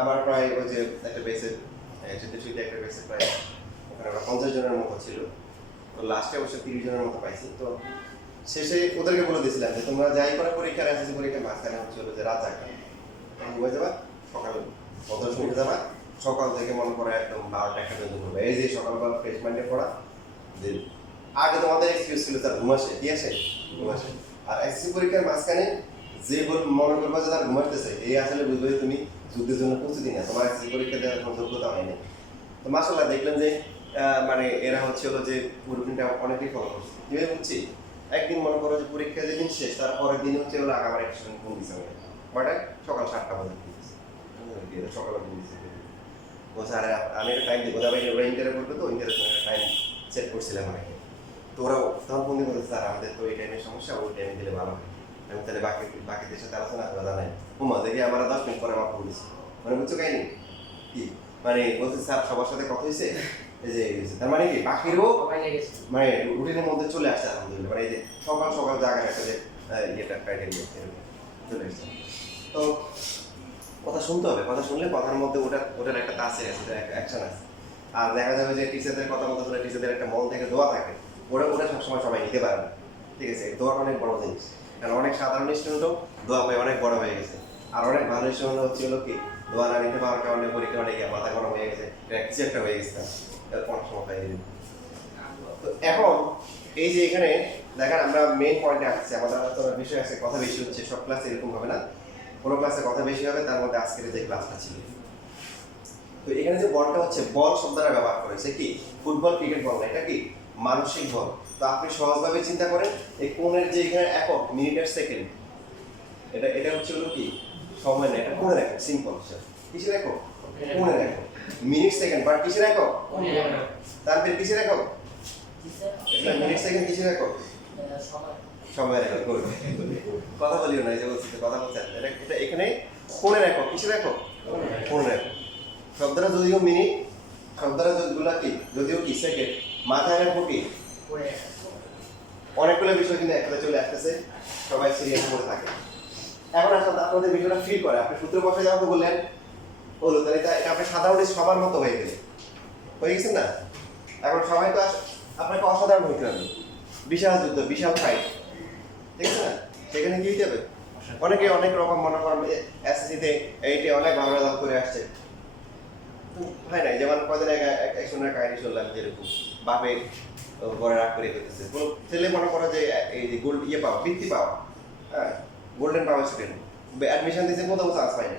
আমার প্রায় ওই যে একটা বেসে যেতে শুইতে একটা পেয়েছে প্রায় ওখানে আমরা 50 জনের মতো ছিল। তো লাস্টে অবশ্য 30 জনের মতো পাইছি। তো শেষে ওদেরকে বলে দিয়েছিলাম যে তোমরা যাই করে পরীক্ষার এসএসসি পরীক্ষার মাঝখানে হচ্ছিল যে রাত 1টা ঘুমিয়ে যাবা, সকাল 15 মিনিটে যাবা, সকাল থেকে মনে করো একদম 12টা 1টা পর্যন্ত ঘুরবে। এই যে সকালবেলা ফ্রেশ মাইন্ডে পড়া যে আগে তোমাদের এক্সকিউজ ছিল তার ঘুমাসে, কি আছে ঘুমাসে। আর এসএসসি পরীক্ষার মাঝখানে যে মনে করবা যে তার ঘুমাইতেছে এই আসলে বুঝবে যে তুমি যুদ্ধের জন্য প্রস্তুতি না, তোমার এসএসসি পরীক্ষা দেওয়ার কোনো যোগ্যতা হয়নি। তো মাশাআল্লাহ দেখলাম যে মানে এরা হচ্ছে হলো যে রুটিনটা অনেকেই ফলো করছে। কিভাবে বুঝছি, একদিন মনে করো যে পরীক্ষা যেদিন শেষ তার পরের দিন হচ্ছে হলো আবার একটা সময় ঘুম দিচ্ছে আমাকে কয়টায় সকাল 7টা বাজে ঘুম দিচ্ছে, সকালে ঘুম দিচ্ছে। বলছে আরে আমি একটা টাইম দিব, তবে ওরা ইন্টারভিউ করবে তো ইন্টারভিউ একটা টাইম সেট করছিলাম অনেকে। তো ওরা তখন ফোন দিয়ে বলছে স্যার আমাদের তো এই টাইমের সমস্যা, ওই টাইমে দিলে ভালো হয়। আমি তাহলে বাকিদের সাথে আলোচনা করে জানাই হুমা দেখি আমার 10 মিনিট পরে আমার ফোন দিচ্ছে। মানে বুঝছো কাহিনি কি, মানে বলছে স্যার সবার সাথে কথা হয়েছে, এই যে তার মানে কি বাকিরও মানে রুটিনের মধ্যে চলে আসছে আলহামদুলিল্লাহ। মানে এই যে সকাল সকাল জাগার একটা যে ইয়েটা ক্রাইটেরিয়া চলে আসছে। তো কথা শুনতে হবে, কথা শুনলে কথার মধ্যে ওটার একটা তাসির আছে, ওটার একটা অ্যাকশন আছে। আর দেখা যাবে যে টিচারদের কথা মতো শুনে টিচারদের একটা মন থেকে দোয়া থাকে, ওটা সবসময় সবাই নিতে পারে না। ঠিক আছে, দোয়া অনেক বড় জিনিস, কারণ অনেক সাধারণ স্টুডেন্টও দোয়া পায় অনেক বড় হয়ে গেছে। আর অনেক ভালো স্টুডেন্ট হচ্ছে হলো কি দোয়া না নিতে পারার কারণে পরীক্ষা অনেক মাথা গরম হয়ে গেছে, কিছু একটা হয়ে গেছে অনেক সময় হয়ে গেছে। তো এখন এই যে এখানে দেখেন আমরা মেইন পয়েন্টে আসছি, আমাদের আলোচনার বিষয় আছে, কথা বেশি হচ্ছে, সব ক্লাসে এরকম হবে না, কোনো ক্লাসে কথা বেশি হবে, তার মধ্যে আজকের যে ক্লাসটা ছিল। তো এখানে যে বলটা হচ্ছে বল শব্দটা ব্যবহার করেছে কি ফুটবল ক্রিকেট বল না, এটা কি মানসিক বল। তো আপনি সহজভাবে চিন্তা করেন এই কোণের যে এখানে একক মিনিটের সেকেন্ড, এটা হচ্ছে হলো কি সময় না, এটা কোণের একক, সিম্পল কিসের একক, কোণের একক। মিনিট সেকেন্ড বার কিসের একক, তারপরে কিসের একক, এটা মিনিট সেকেন্ড কিসের একক, সময়ের একক। কথা বলিও না, এই যে বলছি কথা বলছেন, এটা এখানে কোণের একক, কিসের একক, কোণের একক। শব্দটা যদিও মিনিট, শব্দটা যদিও কি যদিও কি সেকেন্ড, মাথায় রাখবো কি অনেকগুলো বিষয় কিন্তু একসাথে চলে আসতেছে, সবাই সিরিয়াস করে থাকে। এখন আসলে আপনাদের বিষয়টা ফিল করে, আপনি সূত্র বসায় যাওয়া বললেন হলো, তাহলে এটা আপনি সাধারণত সবার মতো হয়ে গেলে হয়ে গেছেন না। এখন সবাই তো আপনাকে অসাধারণ হইতে হবে, বিশাল যুদ্ধ, বিশাল ফাইট, ঠিক আছে না, সেখানে কি হইতে হবে। অনেকে অনেক রকম মনে করেন এসএসসিতে এইটা অনেক ভালো রেজাল্ট করে আসছে, হয় নাই। যেমন কদিন আগে একজনের কাহিনী শুনলাম, যেরকম বাপে ঘরে রাগ করে করতেছে, ছেলে মনে করো যে এই যে গোল্ড ইয়ে পাওয়া, বৃত্তি পাওয়া, হ্যাঁ গোল্ডেন পাওয়ার স্টুডেন্ট, অ্যাডমিশন দিয়েছে, কোথাও চান্স পাইনি।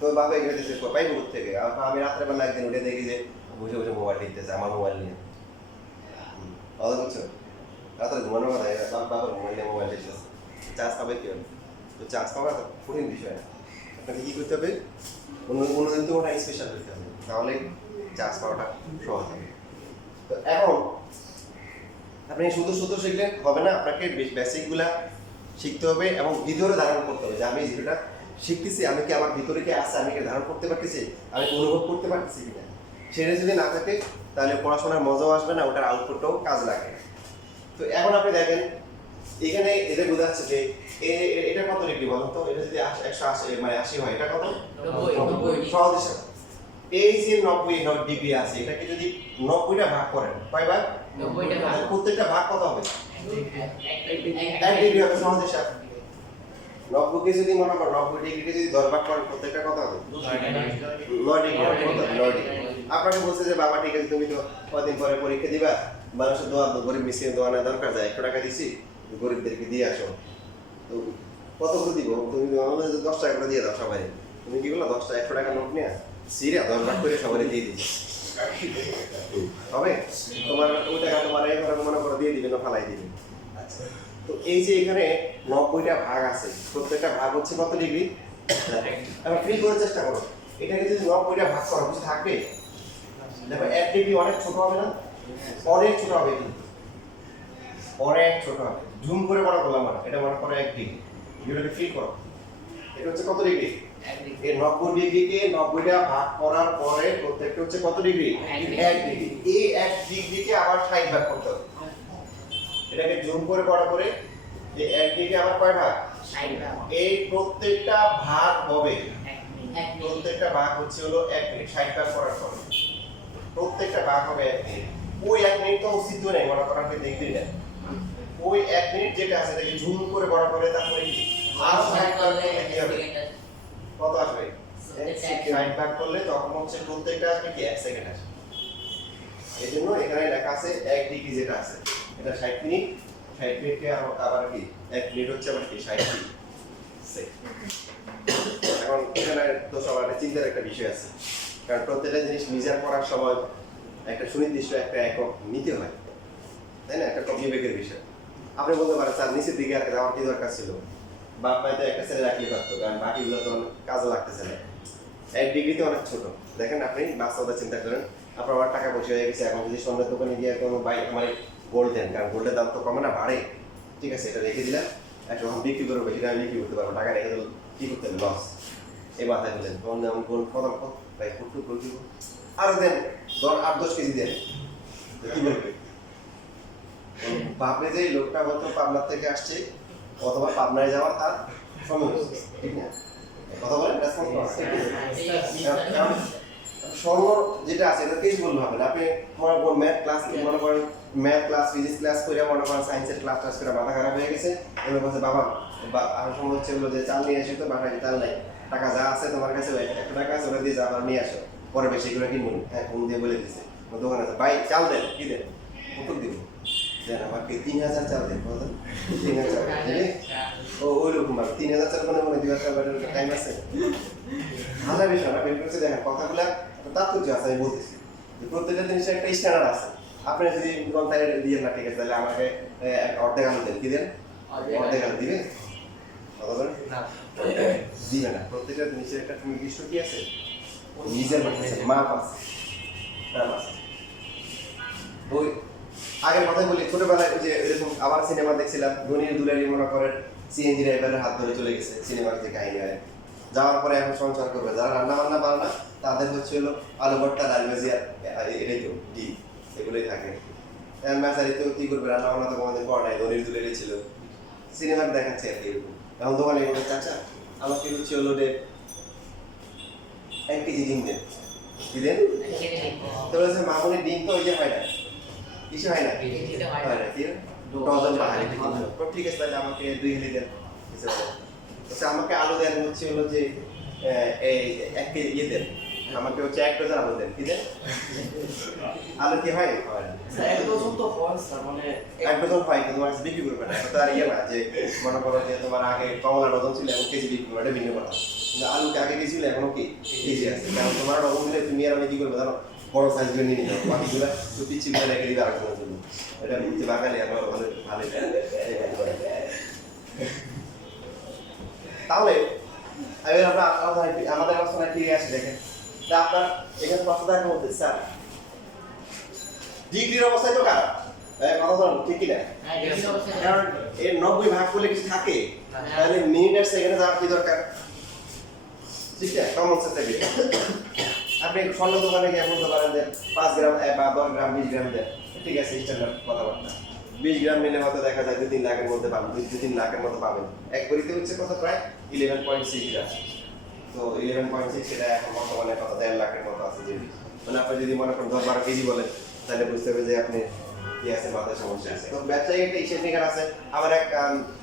তো বাপে গেছে পাইব থেকে, আমি রাত্রেবেলা একদিন উঠে দেখি যে বসে বসে মোবাইল টিপতেছে, আমার মোবাইল নিয়ে। কথা বলছো রাত্রে ঘুমানোর কথা, বাবার মোবাইল নিয়ে মোবাইল টিপতেছে, চান্স পাবে কি হবে। তো চান্স পাওয়া তো কঠিন বিষয় না, আপনাকে কী করতে হবে, অন্যদিন তো ওটা স্পেশাল করতে হবে, তাহলে চান্স পাওয়াটা সহজ হবে। তো এখন আপনি শুধু শুধু শিখলেন হবে না, আপনাকে বেসিকগুলা শিখতে হবে এবং ভিতরে ধারণ করতে হবে যে আমি যেটা শিখতেছি আমি কি আমার ভিতরে কি আছে, আমি কি ধারণ করতে পারতেছি, আমি কি অনুভব করতে পারতেছি কিনা। সেটা যদি না থাকে তাহলে পড়াশোনার মজাও আসবে না, ওটার আউটপুটটাও কাজ লাগে। তো এখন আপনি দেখেন এখানে এটা বোঝাচ্ছে যে এটা কত ডিগ্রি বলুন তো, এটা যদি 180 মানে 80 হয়, এটা কত, সহজ হিসাব। এই যে 90 ডিগ্রি আছে, এটাকে যদি 90টা ভাগ করেন, কয় ভাগ, প্রত্যেকটা ভাগ কত হবে, 1 ডিগ্রি হবে, সহজ হিসাব। 90কে যদি মনে করেন 90 ডিগ্রিকে যদি 10 ভাগ করেন, প্রত্যেকটা কত হবে, 9 ডিগ্রি হবে, 9 ডিগ্রি। আপনাকে বলছে যে বাবা ঠিক আছে তুমি তো কদিন পরে পরীক্ষা দিবা, মানুষের দোয়া, গরিব মিসকিন দোয়া না দরকার, যায় 100 টাকা দিছি গরিবদেরকে দিয়ে আসো। তো কত করে দিব, তুমি আমাদের 10 টাকা করে দিয়ে দাও সবাই। তুমি কি বললো 10 টাকা 100 টাকা নোট নিয়ে সিরিয়া 10 ভাগ করে সবাই দিয়ে দিচ্ছি, হবে তোমার ওই টাকা তোমার মনে করো দিয়ে দিবে না, ফালাই দিবে। আচ্ছা, তো এই যে এখানে 90টা ভাগ আছে, প্রত্যেকটা ভাগ হচ্ছে কত ডিগ্রি, আমি ফিল করার চেষ্টা করো। এটাকে যদি 90টা ভাগ করো কিছু থাকবে, দেখো 1 ডিগ্রি অনেক ছোট হবে না, অনেক ছোট হবে, কিন্তু অনেক ছোট হবে। জুম করে বড় করলাম না, এটা মনে করো 1 ডিগ্রি, এটাকে ফিল করো। এটা হচ্ছে কত ডিগ্রি, এই 90 ডিগ্রিকে 90টা ভাগ করার পরে প্রত্যেকটা হচ্ছে কত ডিগ্রি, 1 ডিগ্রি। এই 1 ডিগ্রিকে আবার 60 ভাগ করতে হবে, এটাকে জুম করে বড় করে, এই 1 ডিগ্রি আবার কয় ভাগ, 60 ভাগ। এই প্রত্যেকটা ভাগ হবে, প্রত্যেকটা ভাগ হচ্ছে হলো 1 মিনিট, 60 ভাগ করার পরে প্রত্যেকটা ভাগ হবে 1 মিনিট। ওই 1 মিনিট তো অস্তিত্ব নেই, মনে করেন আপনি দেখবেন না। ওই 1 মিনিট যেটা আছে তাকে ঝুম করে বড় করে তারপরে কি আরো 60 ভাগ করলে কি হবে? কত আসবে? 60 ভাগ করলে তখন হচ্ছে প্রত্যেকটা আসবে কি 1 সেকেন্ড আসবে। এই জন্য এখানে লেখা আছে 1 ডিগ্রি যেটা আছে এটা 60 মিনিট, 60 মিনিটকে আবার কি 1 মিনিট হচ্ছে আবার কি 60 সেকেন্ড। এখন এখানে তো সবার চিন্তার একটা বিষয় আছে, কারণ প্রত্যেকটা জিনিস মেজার করার সময় একটা সুনির্দিষ্ট একটা একক নিতে হয়, তাই না? একটা বিবেকের বিষয়। আপনি বলতে পারেন স্যার নিচের দিকে আর আমার কি দরকার ছিল, বাপ মাই তো একটা ছেলে রাখলে পারতো, কারণ বাকিগুলো তো অনেক কাজে লাগতেছে না। 1 ডিগ্রিতে অনেক ছোট। দেখেন আপনি বাস্তবতা চিন্তা করেন, আপনার আবার টাকা পয়সা হয়ে গেছে, এখন যদি স্বর্ণের দোকানে গিয়ে কোনো আমার গোল্ড দেন, কারণ গোল্ডের দাম তো কমে না, বাড়ে। ঠিক আছে, এটা রেখে দিলাম, একটা যখন বিক্রি করবো সেটা আমি বিক্রি করতে পারবো, টাকা রেখে দিলাম কি করতে হবে, লস। এই মাথায় বললেন তখন যেমন গোল্ড কত ভাই ফুটু গোল্ড দিব, আরো দেন 8-10 কেজি দেন, কি বলবে? ভাববে যে লোকটা হয়তো পাবনার থেকে আসছে অথবা পাবনায় যাওয়ার তার সময় হচ্ছে, ঠিক না? কথা বলেন, রেসপন্স স্বর্ণ যেটা আছে এটা কেস বললে হবে না। আপনি মনে করেন ম্যাথ ক্লাস ফিজিক্স ক্লাস করে মনে করেন সায়েন্সের ক্লাস টাস করে মাথা খারাপ হয়ে গেছে, এবার বলছে বাবা আর সময় হচ্ছে যে চাল নিয়ে এসে তো বাসায় চাল নাই, টাকা যা আছে তোমার কাছে 1 টাকা আছে ওটা দিয়ে যাবার নিয়ে আসো, পরে বেশি করে কিনবো। হ্যাঁ ফোন দিয়ে বলে দিছে দোকান আছে, ভাই চাল দেন, কি দেন, কত দিব দেন, আমাকে 3000 চাল দেন, 3000 দিলে ও ওই রকম ভাবে 3000 চাল মনে 2000 টাইম আছে। হাজার বিষয় না, বের করেছে দেখেন কথাগুলা তাৎপর্য আছে। আমি বলতেছি যে প্রত্যেকটা জিনিসের একটা স্ট্যান্ডার্ড আছে। আপনি যদি গ্রন্থায় দিয়ে না, ঠিক আছে, তাহলে আমাকে অর্ধেক আলু দেন, কি দেন, অর্ধেক আলু দিবে, কথা বলেন দিবে না। প্রত্যেকটা জিনিসের একটা নির্দিষ্ট কি আছে, নিজের মাপ আছে, নাম আছে। ওই আগের কথাই বলি, ছোটবেলায় যে এরকম আবার সিনেমা দেখছিলাম, ধনীর দুলারি মনে করেন সিএনজি ড্রাইভারের হাত ধরে চলে গেছে, সিনেমার যে কাহিনী হয় যাওয়ার পরে এখন সংসার করবে, যারা রান্না বান্না পারে না তাদের হচ্ছে হলো আলু ভর্তা, ডাল ভাজিয়া, এটাই তো ডিম, এগুলোই থাকে। মেসারিতেও কি করবে, রান্না বান্না তো কোনোদিন পড়া নাই, ধনীর দুলারি ছিল, সিনেমার দেখাচ্ছে আর কি এরকম। এখন দোকানে বলে চাচা আমাকে হচ্ছে হলো 1 কেজি ডিম দেন, কি দেন? তো বলেছে মামুনি ডিম তো ওই যে হয় না, কিছু হয় না, হয় না, কি ডজন বাহারি, ঠিক আছে তাহলে আমাকে 2 কেজি দেন। আচ্ছা আমাকে আলু দেন হচ্ছে হলো যে এই 1 কেজি ইয়ে দেন, আমাকে হচ্ছে 1 ডজন আলু দেন, কি দেন? আলু কি হয়? হয় না। 1 ডজন তো হয় স্যার, মানে 1 ডজন হয় কিন্তু তোমার বিক্রি করবে না, এটা তো আর ইয়ে না যে মনে করো যে তোমার আগে কমলা ডজন ছিল এখন কেজি বিক্রি করবে, এটা ভিন্ন কথা। কিন্তু আলুকে আগে কেজি ছিল এখনো কি কেজি আছে, কারণ তোমার ডজন দিলে তুমি আর আমি কি করবে জানো, বড় সাইজ করে নিয়ে নিতে, বাকিগুলো তো পিছিয়ে করে রেখে দিবে আরেকজনের জন্য। এটা বুঝতে বাঙালি আমরা ভালো ভালো তাহলে আমরা আমাদের আলোচনায় ফিরে আসি। দেখেন আপনার এখানে প্রশ্ন দেখা বলতে স্যার ডিগ্রির অবস্থায় তো খারাপ, কথা বলেন ঠিক কিনা? কারণ এর 90 ভাগ করলে কিছু থাকে, তাহলে মিনিট আর সেকেন্ডে যাওয়ার কি দরকার? ঠিক আছে, কমন সেন্স থেকে আপনি স্বর্ণ দোকানে গিয়ে বলতে পারেন যে 5 গ্রাম বা 10 গ্রাম 20 গ্রাম দেন, ঠিক আছে, স্ট্যান্ডার্ড কথাবার্তা। 20 গ্রাম নিলে হয়তো দেখা যায় 2-3 লাখের মধ্যে পাবেন, 2-3 লাখের মতো পাবেন। এক ভরিতে হচ্ছে কত, প্রায় 11.6 গ্রাম। তো 11.6 সেটা এখন বর্তমানে কত 1.5 লাখের মতো আছে। যে মানে আপনি যদি মনে করেন 10-12 কেজি বলেন তাহলে বুঝতে হবে যে আপনি কি আছে, মাথায় সমস্যা আছে। তো ব্যবসায়ী একটা হিসেব নিকার আছে। আমার এক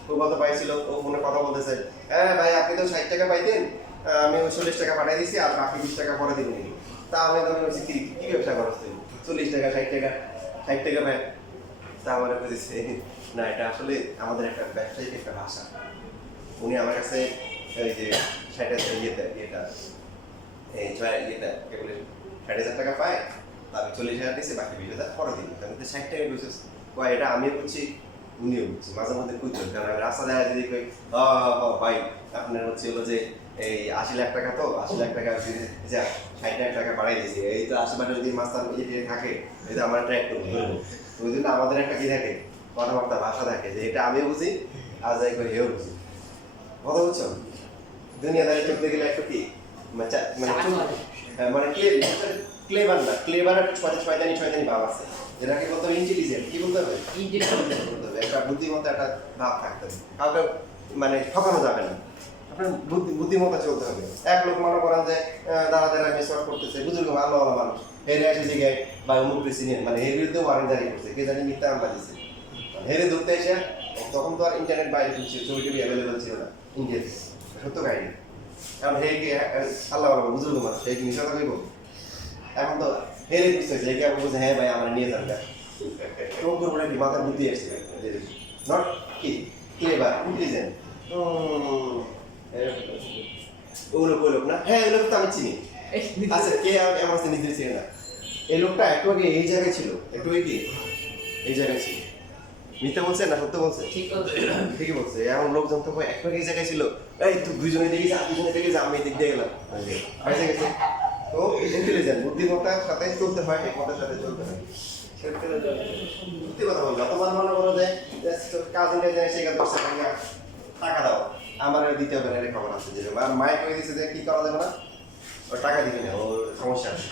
প্রবন্ধ পাইছিল, ও ফোনে কথা বলতেছে, হ্যাঁ ভাই আপনি তো 60 টাকা পাইতেন, আমি 40 টাকা পাঠিয়ে দিয়েছি আর বাকি 20 টাকা পরে দিবেন। তা আমি তখন বলছি কি ব্যবসা করছ তুই, 40 টাকা 60 টাকা 60 টাকা ভাই। তা আমার বুঝেছে না, এটা আসলে আমাদের একটা ব্যবসায়িক একটা ভাষা। উনি আমার কাছে এই যে 60,000 ইয়েটা এই ইয়েটা কেবল 60,000 টাকা পায়, আমি 40,000 দিয়েছি, বাকি 20,000 পরে দিন। আমি তো 60 টাকা বুঝেছি, এটা আমিও বুঝছি উনিও বুঝছি, মাঝে মধ্যে খুঁজছেন, কারণ আমি রাস্তা দেখা যদি কই ভাই আপনার হচ্ছে হলো যে এই 80 লাখ টাকা, তো 80 লাখ টাকা 60 লাখ টাকা বাড়াই দিয়েছি, এই তো আশেপাশে যদি মাস্টার থাকে এই তো আমরা ট্র্যাক করবো, ওই জন্য আমাদের একটা কি থাকে, কথাবার্তা ভাষা থাকে, যে এটা আমিও বুঝি আর যাই করি হেও বুঝি। কথা বুঝছো? দুনিয়াদারি চলতে গেলে একটু কি মানে ক্লেভার না, ক্লেভার একটা শয়তানি ভাব আছে, যেটাকে বলতে হবে ইন্টেলিজেন্ট। কি বলতে হবে? বলতে হবে একটা বুদ্ধিমত্তা, একটা ভাব থাকতে হবে, কাউকে মানে ঠকানো যাবে না, আপনার বুদ্ধিমত্তা চলতে হবে। এক লোক মনে করেন যে দাঁড়া মিসওয়াক করতেছে, বুঝুর্গ ভালো মানুষ, হেরে আসে জায়গায় বা অমুক প্রেসিডেন্ট মানে এর বিরুদ্ধে ওয়ারেন্ট জারি করছে কে জানি মিথ্যা মামলা দিচ্ছে হেরে ধরতে এসে তখন তো আর ইন্টারনেট বাইরে ঢুকছে ছবি টবি অ্যাভেলেবল ছিল না ইন্ডিয়াতে সত্য কাহিনী কারণ হে কি আল্লাহ বাবা বুঝলো তোমার সেই কি মিশা থাকবে এখন তো হেরে বুঝতে হয়েছে একে বলছে হ্যাঁ ভাই আমার নিয়ে যান এবং করবো নাকি মাথার বুদ্ধি আসছে নট কি ক্লেভার ইন্টেলিজেন্ট ওগুলো ওই লোক না হ্যাঁ ওই লোক তো আমি চিনি আচ্ছা কে আমার কাছে নিজের চিনি না এই লোকটা একটু আগে এই জায়গায় ছিল একটু আগে কি এই জায়গায় ছিল মিথ্যা বলছে না সত্য বলছে ঠিক বলছে। ঠিকই বলছে এখন লোকজন তো একটু আগে এই জায়গায় ছিল এই তুই দুইজনে দেখে যা দুজনে দেখে যা আমি এদিক দিয়ে গেলাম হয়েছে গেছে তো ইন্টেলিজেন্ট বুদ্ধিমত্তার সাথে চলতে হয় একমতার সাথে চলতে হয় সত্যি কথা বলবো যতবার মনে করো যে কাজিন টাইজেন এসে এখানে বসে টাকা দাও আমার দিতে হবে না এর খবর আছে যে আর মায়ে কয়ে দিচ্ছে যে কি করা যাবে না ও টাকা দিবি না ওর সমস্যা আছে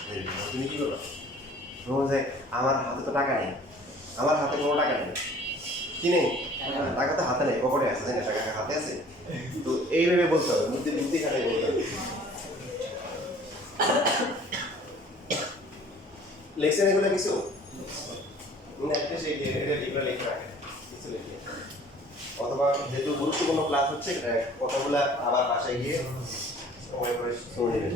তুমি কি করবে বলবো যে আমার হাতে তো টাকা নেই আমার হাতে কোনো টাকা নেই কি নেই টাকা তো হাতে নেই পকেটে আছে জানি টাকা হাতে আছে তো এইভাবে বলতে হবে বুদ্ধি বুদ্ধি খাটাই বলতে হবে লেখছেন এগুলো কিছু না একটা সেই এটা লিখে লেখা কিছু লিখে অথবা যেহেতু গুরুত্বপূর্ণ ক্লাস হচ্ছে কথাগুলো আবার বাসায় গিয়ে সময় করে শুনে নেবেন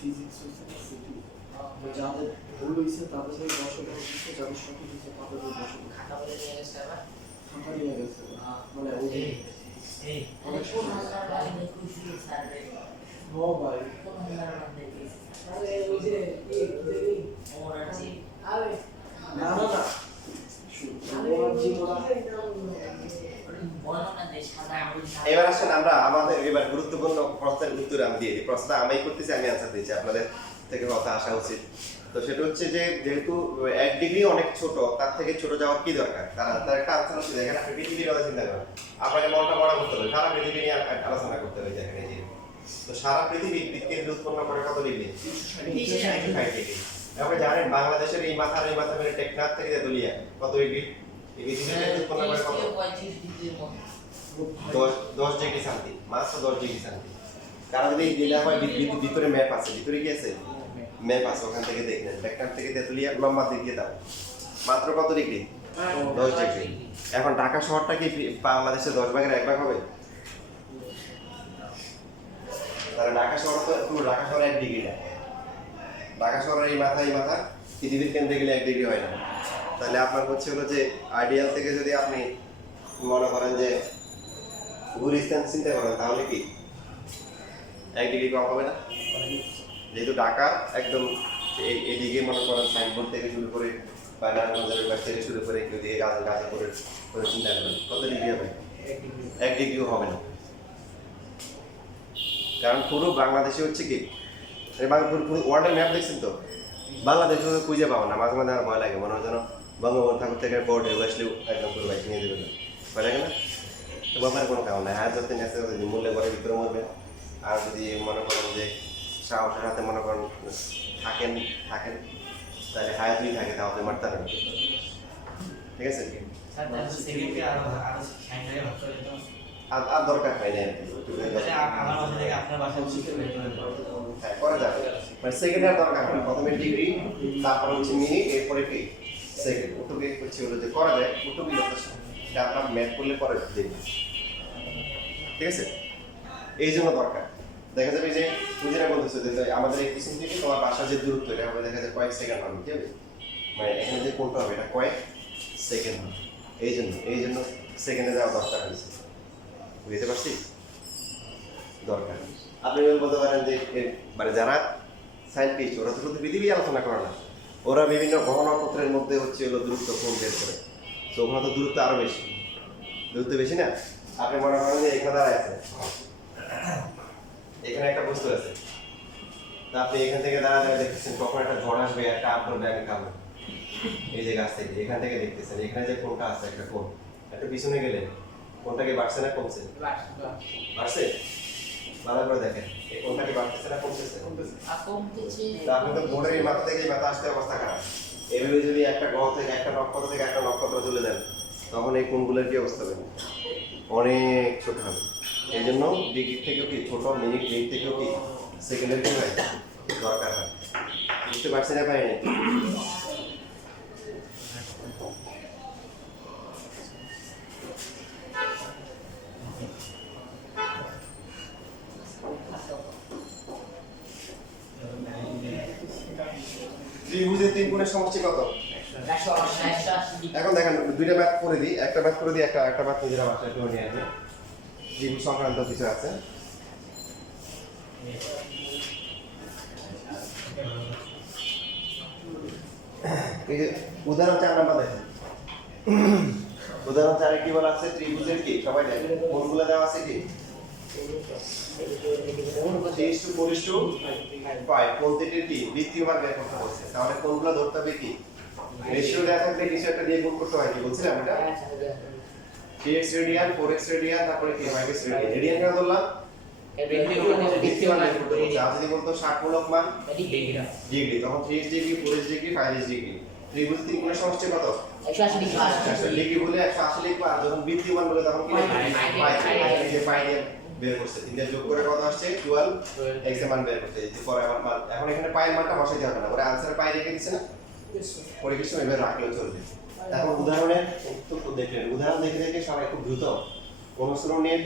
ফিজিক্স যাদের ভুল হয়েছে তাদের সাথে 10 হচ্ছে যাদের সঠিক হয়েছে তাদের 10 খাতা বলে নিয়ে গেছে আবার ফাঁকা নিয়ে গেছে মানে ওই যে এই অনেক কোন হাজার বাড়ি দেখুছি স্যার রে ও ভাই কোন হাজার বাড়ি দেখেছি আরে ওই যে এই ওমরাজি আরে না না না ওরা জীবন বর্ণনা দেশ সাদা আঙুল এবার আসেন আমরা আমাদের এবার গুরুত্বপূর্ণ প্রশ্নের উত্তর আমি দিয়ে দিই প্রশ্নটা আমি করতেছি আমি অ্যান্সার দিচ্ছি আপনাদের থেকে কথা আসা উচিত তো সেটা হচ্ছে যে যেহেতু 1 ডিগ্রি অনেক ছোট তার থেকে ছোট যাওয়ার কি দরকার তার একটা আনসার হচ্ছে দেখেন আপনি পৃথিবীর কথা চিন্তা করেন আপনাকে মনটা বড় করতে হবে সারা পৃথিবী নিয়ে আলোচনা করতে হবে দেখেন এই যে তো সারা পৃথিবী বিজ্ঞান উৎপন্ন করে কত ডিগ্রি 360 ডিগ্রি আপনি জানেন বাংলাদেশের এই মাথা মানে টেকনাফ থেকে তেতুলিয়া কত ডিগ্রি এই পৃথিবীতে উৎপন্ন করে কত 35 ডিগ্রির মতো 10 ডিগ্রি শান্তি মাত্র 10 ডিগ্রি শান্তি কারণ যদি দিলা হয় ভিতরে ম্যাপ আছে ভিতরে কি আছে ম্যাপ আছে ওখান থেকে দেখলেন টেকনাফ থেকে তেতুলিয়া লম্বা দিকে দাও মাত্র কত ডিগ্রি 10 ডিগ্রি এখন ঢাকা শহরটা কি বাংলাদেশের 10 ভাগের 1 ভাগ হবে তাহলে ঢাকা শহর তো পুরো ঢাকা শহর 1 ডিগ্রি না ঢাকা শহরের এই মাথা পৃথিবীর কেন্দ্রে গেলে 1 ডিগ্রি হয় না তাহলে আপনার হচ্ছে হলো যে আইডিয়াল থেকে যদি আপনি মনে করেন যে গুলিস্তান চিন্তা করেন তাহলে কি 1 ডিগ্রি কম হবে না যেহেতু ঢাকা একদম এইদিকে মনে করেন সাইনবোর্ড থেকে শুরু করে বা নারায়ণগঞ্জের কাছ থেকে শুরু করে ওইদিকে গাজীপুরের করে চিন্তা করেন কত ডিগ্রি হবে 1 ডিগ্রিও হবে না কারণ পুরো বাংলাদেশে হচ্ছে কি পুরো ওয়ার্ল্ডের ম্যাপ দেখছেন তো বাংলাদেশ খুঁজে পাবো না মাঝে মাঝে আমার ভয় লাগে মনে হয় যেন বঙ্গবন্ধু ঠাকুর থেকে বোর্ড হয়ে আসলেও একদম পুরো বাইক নিয়ে দেবে ভয় লাগে না তো ব্যাপারে কোনো কারণ নাই আর যত নেশে মূল্যে ঘরের ভিতরে মরবে আর যদি মনে করেন যে সাহসের হাতে মনে করেন থাকেন তাহলে হায়াতই থাকে তাহলে মারতে পারবেন ঠিক আছে স্যার তাহলে সেকেন্ডে আরো 60 টাকা ভাগ করে দাও আর দরকার হয় না আমার বাসা থেকে আপনার বাসা শিখে বের করে দাও হ্যাঁ করা যাবে মানে সেকেন্ডের দরকার হয় প্রথমে ডিগ্রি তারপর হচ্ছে মিনিট এরপরে কি সেকেন্ড ওটুকে হচ্ছে হলো যে করা যায় ওটুকুই যথেষ্ট এটা আপনার ম্যাথ করলে পরে দেখবেন ঠিক আছে এই জন্য দরকার দেখা যাবে যে নিজেরা বলতেছে যে আমাদের এই কিচেন থেকে তোমার বাসার যে দূরত্ব এটা হবে দেখা যায় কয়েক সেকেন্ড হবে ঠিক আছে মানে এখানে যে কোনটা হবে এটা কয়েক সেকেন্ড হবে এই জন্য সেকেন্ডে যাওয়া দরকার হয়েছে বুঝতে পারছি দরকার। আপনি এবার বলতে পারেন যে মানে যারা সায়েন্টিস্ট ওরা তো শুধু পৃথিবী আলোচনা করে না, ওরা বিভিন্ন গ্রহ নক্ষত্রের মধ্যে হচ্ছে হলো দূরত্ব কোণ বের করে। তো ওখানে তো দূরত্ব আরো বেশি, দূরত্ব বেশি না। আপনি মনে করেন যে এখানে দাঁড়ায় আছে, এখানে একটা বস্তু আছে, তা আপনি এখান থেকে দাঁড়াতে দেখতেছেন কখন একটা ঝড় আসবে, একটা আম পড়বে, আমি খাবো। এই যে গাছ থেকে এখান থেকে দেখতেছেন এখানে যে কোনটা আছে, একটা কোণ, একটা পিছনে গেলে কোনটাকে বাড়ছে না কমছে? বাড়ছে। ভালো করে দেখেন এই কোনটাকে বাড়তেছে না কমতেছে? তা আপনি তো বোর্ডের এই মাথা থেকে এই মাথা আসতে অবস্থা খারাপ। এভাবে যদি একটা গ্রহ থেকে একটা নক্ষত্র থেকে একটা নক্ষত্র চলে যান, তখন এই কোণগুলোর কি অবস্থা হবে? অনেক ছোট হবে। এই জন্য ডিগ্রি থেকেও কি ছোট, মিনিট থেকেও কি সেকেন্ডের কি হয় দরকার হয়। বুঝতে পারছি না পারিনি? ত্রিভুজের তিন কোণের সমষ্টি কত? এখন দেখেন দুইটা ম্যাথ করে দিই, একটা ম্যাথ করে দিই, একটা ম্যাথ নিজেরা বাসায় করে নিয়ে আসবে। ত্রিভুজ সংক্রান্ত কিছু আছে। এই যে উদাহরণ 4 নাম্বার দেখেন। উদাহরণ 4 কি বলা আছে? ত্রিভুজের কি সবাই দেখেন কোণগুলো দেওয়া আছে কি 3:4:5 কোণ দুটির কি বৃত্তীয় মান বের করতে বলছে। তাহলে কোণগুলো ধরতে হবে কি রেশিও দেওয়া থাকলে কিছু একটা দিয়ে গুণ করতে হয়, কি বলছিলাম এটা? 3x রেডিয়ান, 4x রেডিয়ান, তারপরে কি 5x রেডিয়ান। রেডিয়ান কেন ধরলাম? বৃত্তীয় মান বের করতে বলছে। আর যদি বলতো 60 মূলক মান ডিগ্রি, তখন 3x degree, 4x degree, 5x degree. ত্রিভুজ তিন কোণের সমষ্টি কত? 180 ডিগ্রি বলে 180 লিখবো। আর যখন বৃত্তীয় মান বলে তখন কি লিখবো? এই যে পাই দিয়ে বের করছে, তিনটা যোগ করে কত আসছে? 12 x এর মান বের করতে। এই যে পরে আমার মান এখন এখানে পাই এর মানটা বসাইতে হবে না, ওরা आंसर পাই রেখে দিছে না, পরীক্ষার সময় এভাবে রাখলেও চলবে। এখন উদাহরণের উত্তর দেখলেন, উদাহরণ দেখে দেখে সবাই খুব দ্রুত অনুসরণের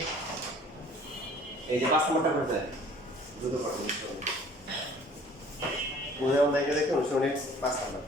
এই যে 5 নম্বরটা করতে দ্রুত করবেন। উদাহরণ দেখে দেখে অনুসরণের 5 নম্বর।